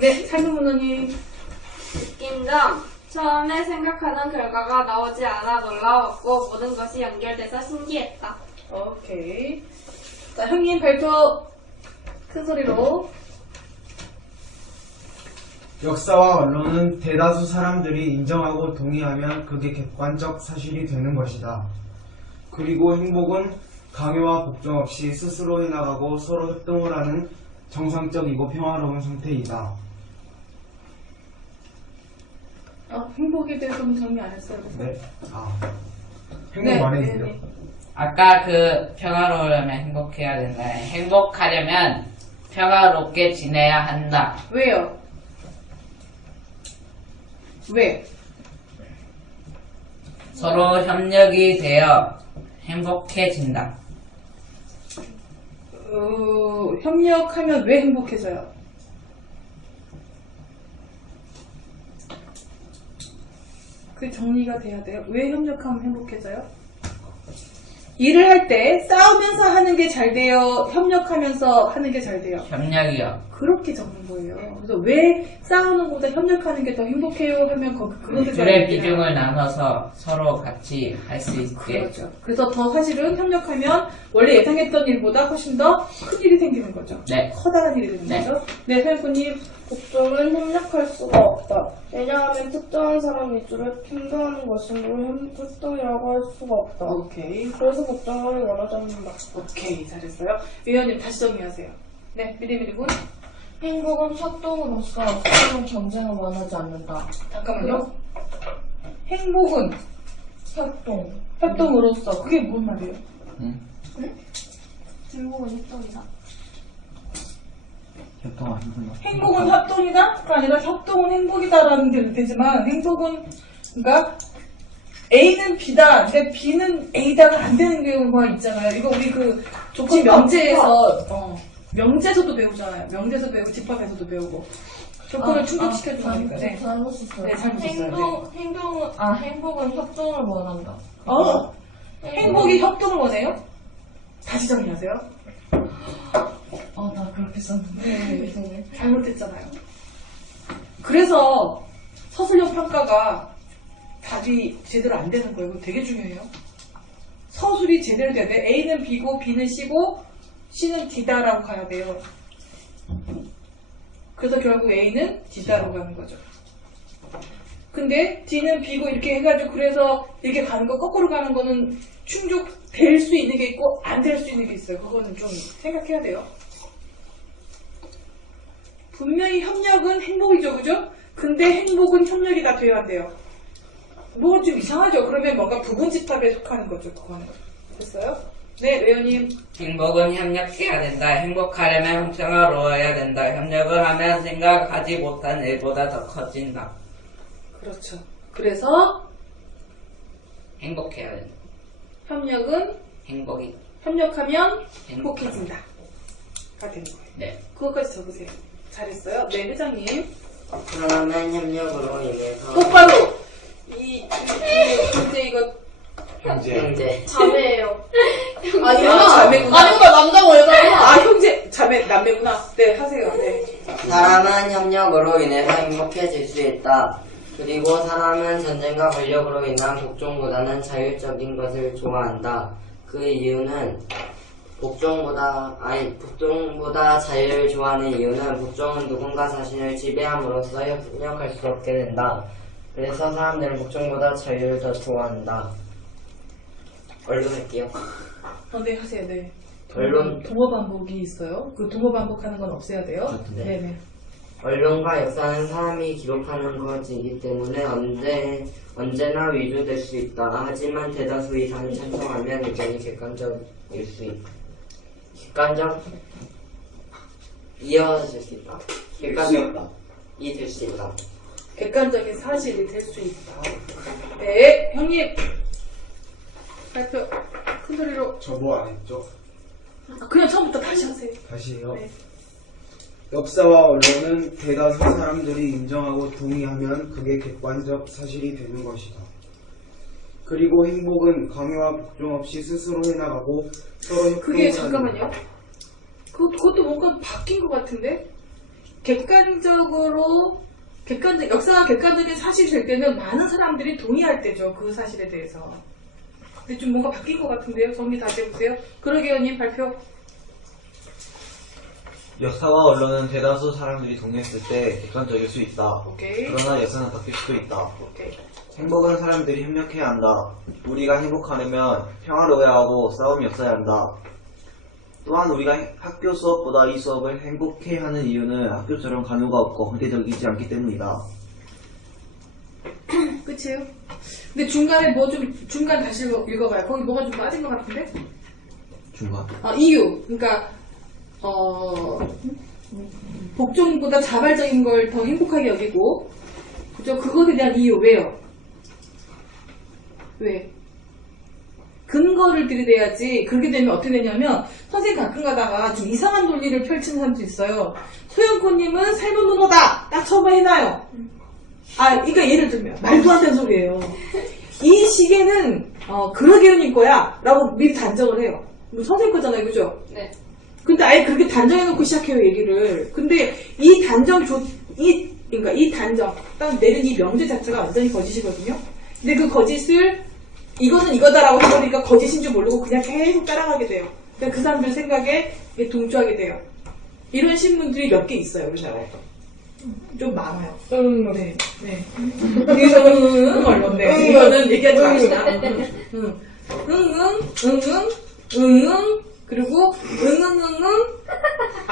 네, 살문문원님. 느낀 점. 처음에 생각하던 결과가 나오지 않아 놀라웠고 모든 것이 연결돼서 신기했다. 오케이. 자, 형님 발표 큰 소리로. 역사와 언론은 대다수 사람들이 인정하고 동의하면 그게 객관적 사실이 되는 것이다. 그리고 행복은 강요와 복종 없이 스스로 해나가고 서로 협동을 하는 정상적이고 평화로운 상태이다. 행복에 대해서는 정리 안 했어요. 네. 행복 말해주세요. 네. 아까 평화로우려면 행복해야 된다. 행복하려면 평화롭게 지내야 한다. 왜요? 왜? 서로 협력이 되어 행복해진다. 협력하면 왜 행복해져요? 그 정리가 돼야 돼요. 왜 협력하면 행복해져요? 일을 할 때 싸우면서 하는 게 잘 돼요? 협력하면서 하는 게 잘 돼요? 협력이요. 그렇게 적는 거예요. 그래서 왜 싸우는 것보다 협력하는 게 더 행복해요? 하면 그것에 둘의 비중을 나눠서 서로 같이 할 수 있게. 그렇죠. 그래서 더 사실은 협력하면 원래 예상했던 일보다 훨씬 더 큰 일이 생기는 거죠. 네. 커다란 일이 되는 네. 거죠. 네, 사연꾼님. 복종은 협력할 수가 없다. 왜냐하면 특정한 사람 위주로 행동하는 것이므로 협동이라고 할 수가 없다. 오케이. 그래서 복종을 원하지 않는다. 오케이. 잘했어요. 위원님 다시 정리하세요. 네, 미리미리군. 행복은 협동으로서 서로 경쟁을 원하지 않는다. 잠깐만요. 행복은 협동으로서 그게 뭔 말이에요? 행복은 협동이다. 협동아, 행복은 협동이다가 아니라 협동은 행복이다라는 게 되지만 행복은 그러니까 A는 B다, 근데 B는 A다가 안 되는 경우가 있잖아요. 이거 우리 그 조건 명제에서 명제에서도 배우잖아요. 명제에서 배우고 집합에서도 배우고 조건을 충족시켜주는 거니까. 네. 잘못했어요. 네, 잘못했어요. 행복은 협동을 원한다. 행복이 협동을 원해요? 다시 정리하세요. 나 그렇게 썼는데. 네, 잘못했잖아요. 그래서 서술형 평가가 답이 제대로 안 되는 거예요. 이거 되게 중요해요. 서술이 제대로 돼야 돼. A는 B고 B는 C고 C는 D다라고 가야 돼요. 그래서 결국 A는 D다라고 가는 거죠. 근데 D는 B고 이렇게 해가지고 그래서 이렇게 가는 거 거꾸로 가는 거는 충족될 수 있는 게 있고 안 될 수 있는 게 있어요. 그거는 좀 생각해야 돼요. 분명히 협력은 행복이죠, 그죠? 근데 행복은 협력이 다 돼야 한대요. 뭐가 좀 이상하죠? 그러면 뭔가 부분집합에 속하는 거죠, 그거는. 됐어요? 네, 외원님. 행복은 협력해야 된다. 행복하려면 평화로워야 된다. 협력을 하면 생각하지 못한 일보다 더 커진다. 그렇죠. 그래서 행복해야 된다. 협력은 협력하면 행복해진다. 가 되는 거예요. 네. 그것까지 적으세요. 잘했어요. 네, 회장님. 그러면 협력으로 인해서 똑바로! 근데 이거, 형제 자매예요. 아니구나. 자매구나. 아니구나, 남자고 여자구나. 아, 형제, 자매, 남매구나. 네, 하세요. 네. 사람은 협력으로 인해서 행복해질 수 있다. 그리고 사람은 전쟁과 권력으로 인한 복종보다는 자율적인 것을 좋아한다. 그 이유는 복종보다 자유를 좋아하는 이유는 복종은 누군가 자신을 지배함으로써 협력할 수 없게 된다. 그래서 사람들은 복종보다 자유를 더 좋아한다. 얼른 할게요. 네, 하세요. 네. 언론. 동어 반복이 있어요. 그 동어 반복하는 건 없애야 돼요. 네. 네네. 언론과 역사는 사람이 기록하는 것이기 때문에 언제나 위조될 수 있다. 하지만 대다수 이상이 찬성하면 의견이 객관적일 수 있다. 이어질 수 있다. 객관적이 될 수 있다. 객관적인 사실이 될 수 있다. 네, 형님. 발표. 큰 소리로. 저 뭐 안 했죠? 그냥 처음부터 다시 하세요. 다시요. 네. 역사와 언론은 대다수 사람들이 인정하고 동의하면 그게 객관적 사실이 되는 것이다. 그리고 행복은 강요와 복종 없이 스스로 해나가고 서로 협동하는 그게 잠깐만요. 그것도 뭔가 바뀐 것 같은데? 역사가 객관적인 사실이 될 때는 많은 사람들이 동의할 때죠. 그 사실에 대해서. 근데 좀 뭔가 바뀐 것 같은데요. 정리 다시 해보세요. 그러게요, 님 발표. 역사와 언론은 대다수 사람들이 동의했을 때 객관적일 수 있다. 오케이. 그러나 역사는 바뀔 수도 있다. 오케이. 행복은 사람들이 협력해야 한다. 우리가 행복하려면 평화로워야 하고 싸움이 없어야 한다. 또한 우리가 학교 수업보다 이 수업을 행복해하는 이유는 학교처럼 간호가 없고 강제적이지 않기 때문이다. 끝이에요? 근데 중간에 중간 다시 읽어봐요. 거기 뭐가 좀 빠진 것 같은데? 중간. 이유. 그러니까, 복종보다 자발적인 걸 더 행복하게 여기고, 그죠? 그것에 대한 이유. 왜요? 왜? 근거를 들이대야지. 그렇게 되면 어떻게 되냐면, 선생님 가끔 가다가 좀 이상한 논리를 펼치는 사람도 있어요. 소영코님은 삶은 문어다! 딱 처벌해놔요. 그러니까 예를 들면, 말도 안 되는 소리예요. 이 시계는, 그러게요님 거야. 라고 미리 단정을 해요. 선생님 거잖아요, 그죠? 네. 근데 아예 그렇게 단정해놓고 시작해요, 얘기를. 근데 이 단정, 딱 내린 이 명제 자체가 완전히 거짓이거든요? 근데 그 거짓을, 이거는 이거다라고 해버리니까 거짓인 줄 모르고 그냥 계속 따라가게 돼요. 그러니까 그 사람들 생각에 동조하게 돼요. 이런 신문들이 몇 개 있어요, 우리나라에. 좀 많아요. 네. 이거는 언론데. 이거는 얘기하지 맙시다. 그리고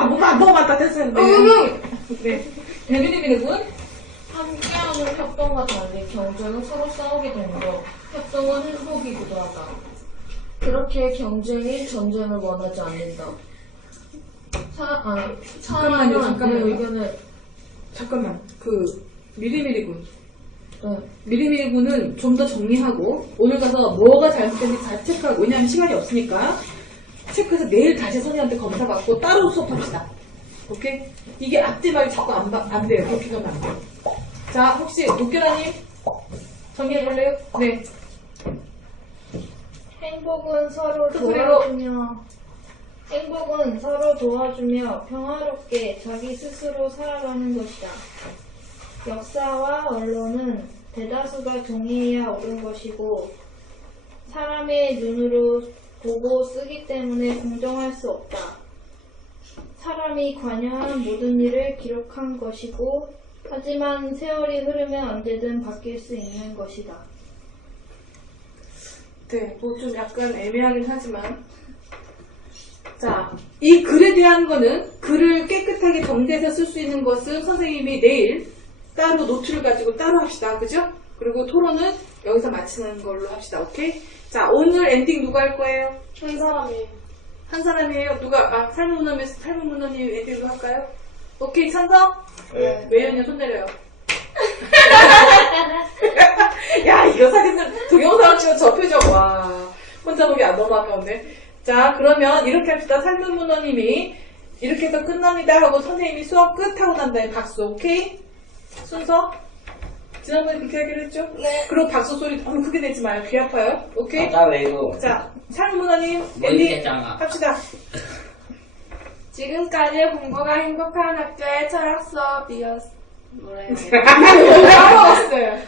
뭐가 맞다 됐어요. 네. 대리님은 함께하는 협동과 달리 경쟁은 서로 싸우게 되는 것. 협동은 행복이기도 하다. 그렇게 경쟁이 전쟁을 원하지 않는다. 잠깐만요. 내 의견을 잠깐만. 미리미리군. 네. 미리미리군은 좀 더 정리하고 오늘 가서 뭐가 잘못됐는지 잘 체크하고, 왜냐하면 시간이 없으니까 체크해서 내일 다시 선생님한테 검사받고 따로 수업합시다. 오케이? 이게 앞뒤 말이 자꾸 안 돼요. 그렇게 가면 안 돼요. 자, 혹시 녹결아님 정리해볼래요? 네. 행복은 서로 도와주며 평화롭게 자기 스스로 살아가는 것이다. 역사와 언론은 대다수가 동의해야 옳은 것이고 사람의 눈으로 보고 쓰기 때문에 공정할 수 없다. 사람이 관여한 모든 일을 기록한 것이고 하지만 세월이 흐르면 언제든 바뀔 수 있는 것이다. 네, 좀 약간 애매하긴 하지만 자, 이 글에 대한 거는 글을 깨끗하게 정리해서 쓸 수 있는 것은 선생님이 내일 따로 노트를 가지고 따로 합시다. 그죠? 그리고 토론은 여기서 마치는 걸로 합시다. 오케이? 자, 오늘 엔딩 누가 할 거예요? 한 사람이 한 사람이에요? 누가, 삶은 문어님 엔딩도 할까요? 오케이, 찬성? 네. 매연이 손 내려요. 야, 이거 사진들 동영상 찍은 저 표정, 와. 혼자 보기 너무 아까운데. 자, 그러면 이렇게 합시다. 삶은 문어님이 이렇게 해서 끝납니다 하고 선생님이 수업 끝하고 난 다음에 박수, 오케이? 순서? 지난번에 그렇게 하기로 했죠? 네. 그리고 박수 소리 너무 크게 내지 마요. 귀 아파요. 오케이? 맞아, 왜고. 자, 삶은 문어님 뭐 엔딩 있겠잖아. 합시다. 지금까지 공부가 행복한 학교의 철학 수업이었. 뭐래요? 까먹었어요.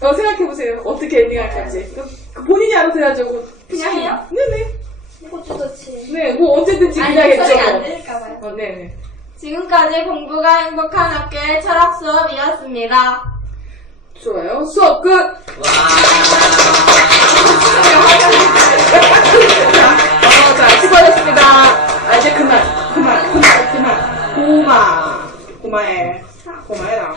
생각해보세요. 어떻게 엔딩할 건지. 그 본인이 알아서 해야죠. 그냥 해요? 네네. 호주도치. 네, 뭐 언제든지 그냥 했죠. 소리가 안 들릴까봐요. 네네. 지금까지 공부가 행복한 학교의 철학 수업이었습니다. 좋아요. 수업 끝! 자, 수고하셨습니다. 이제 그만. 고마해. 고마해라.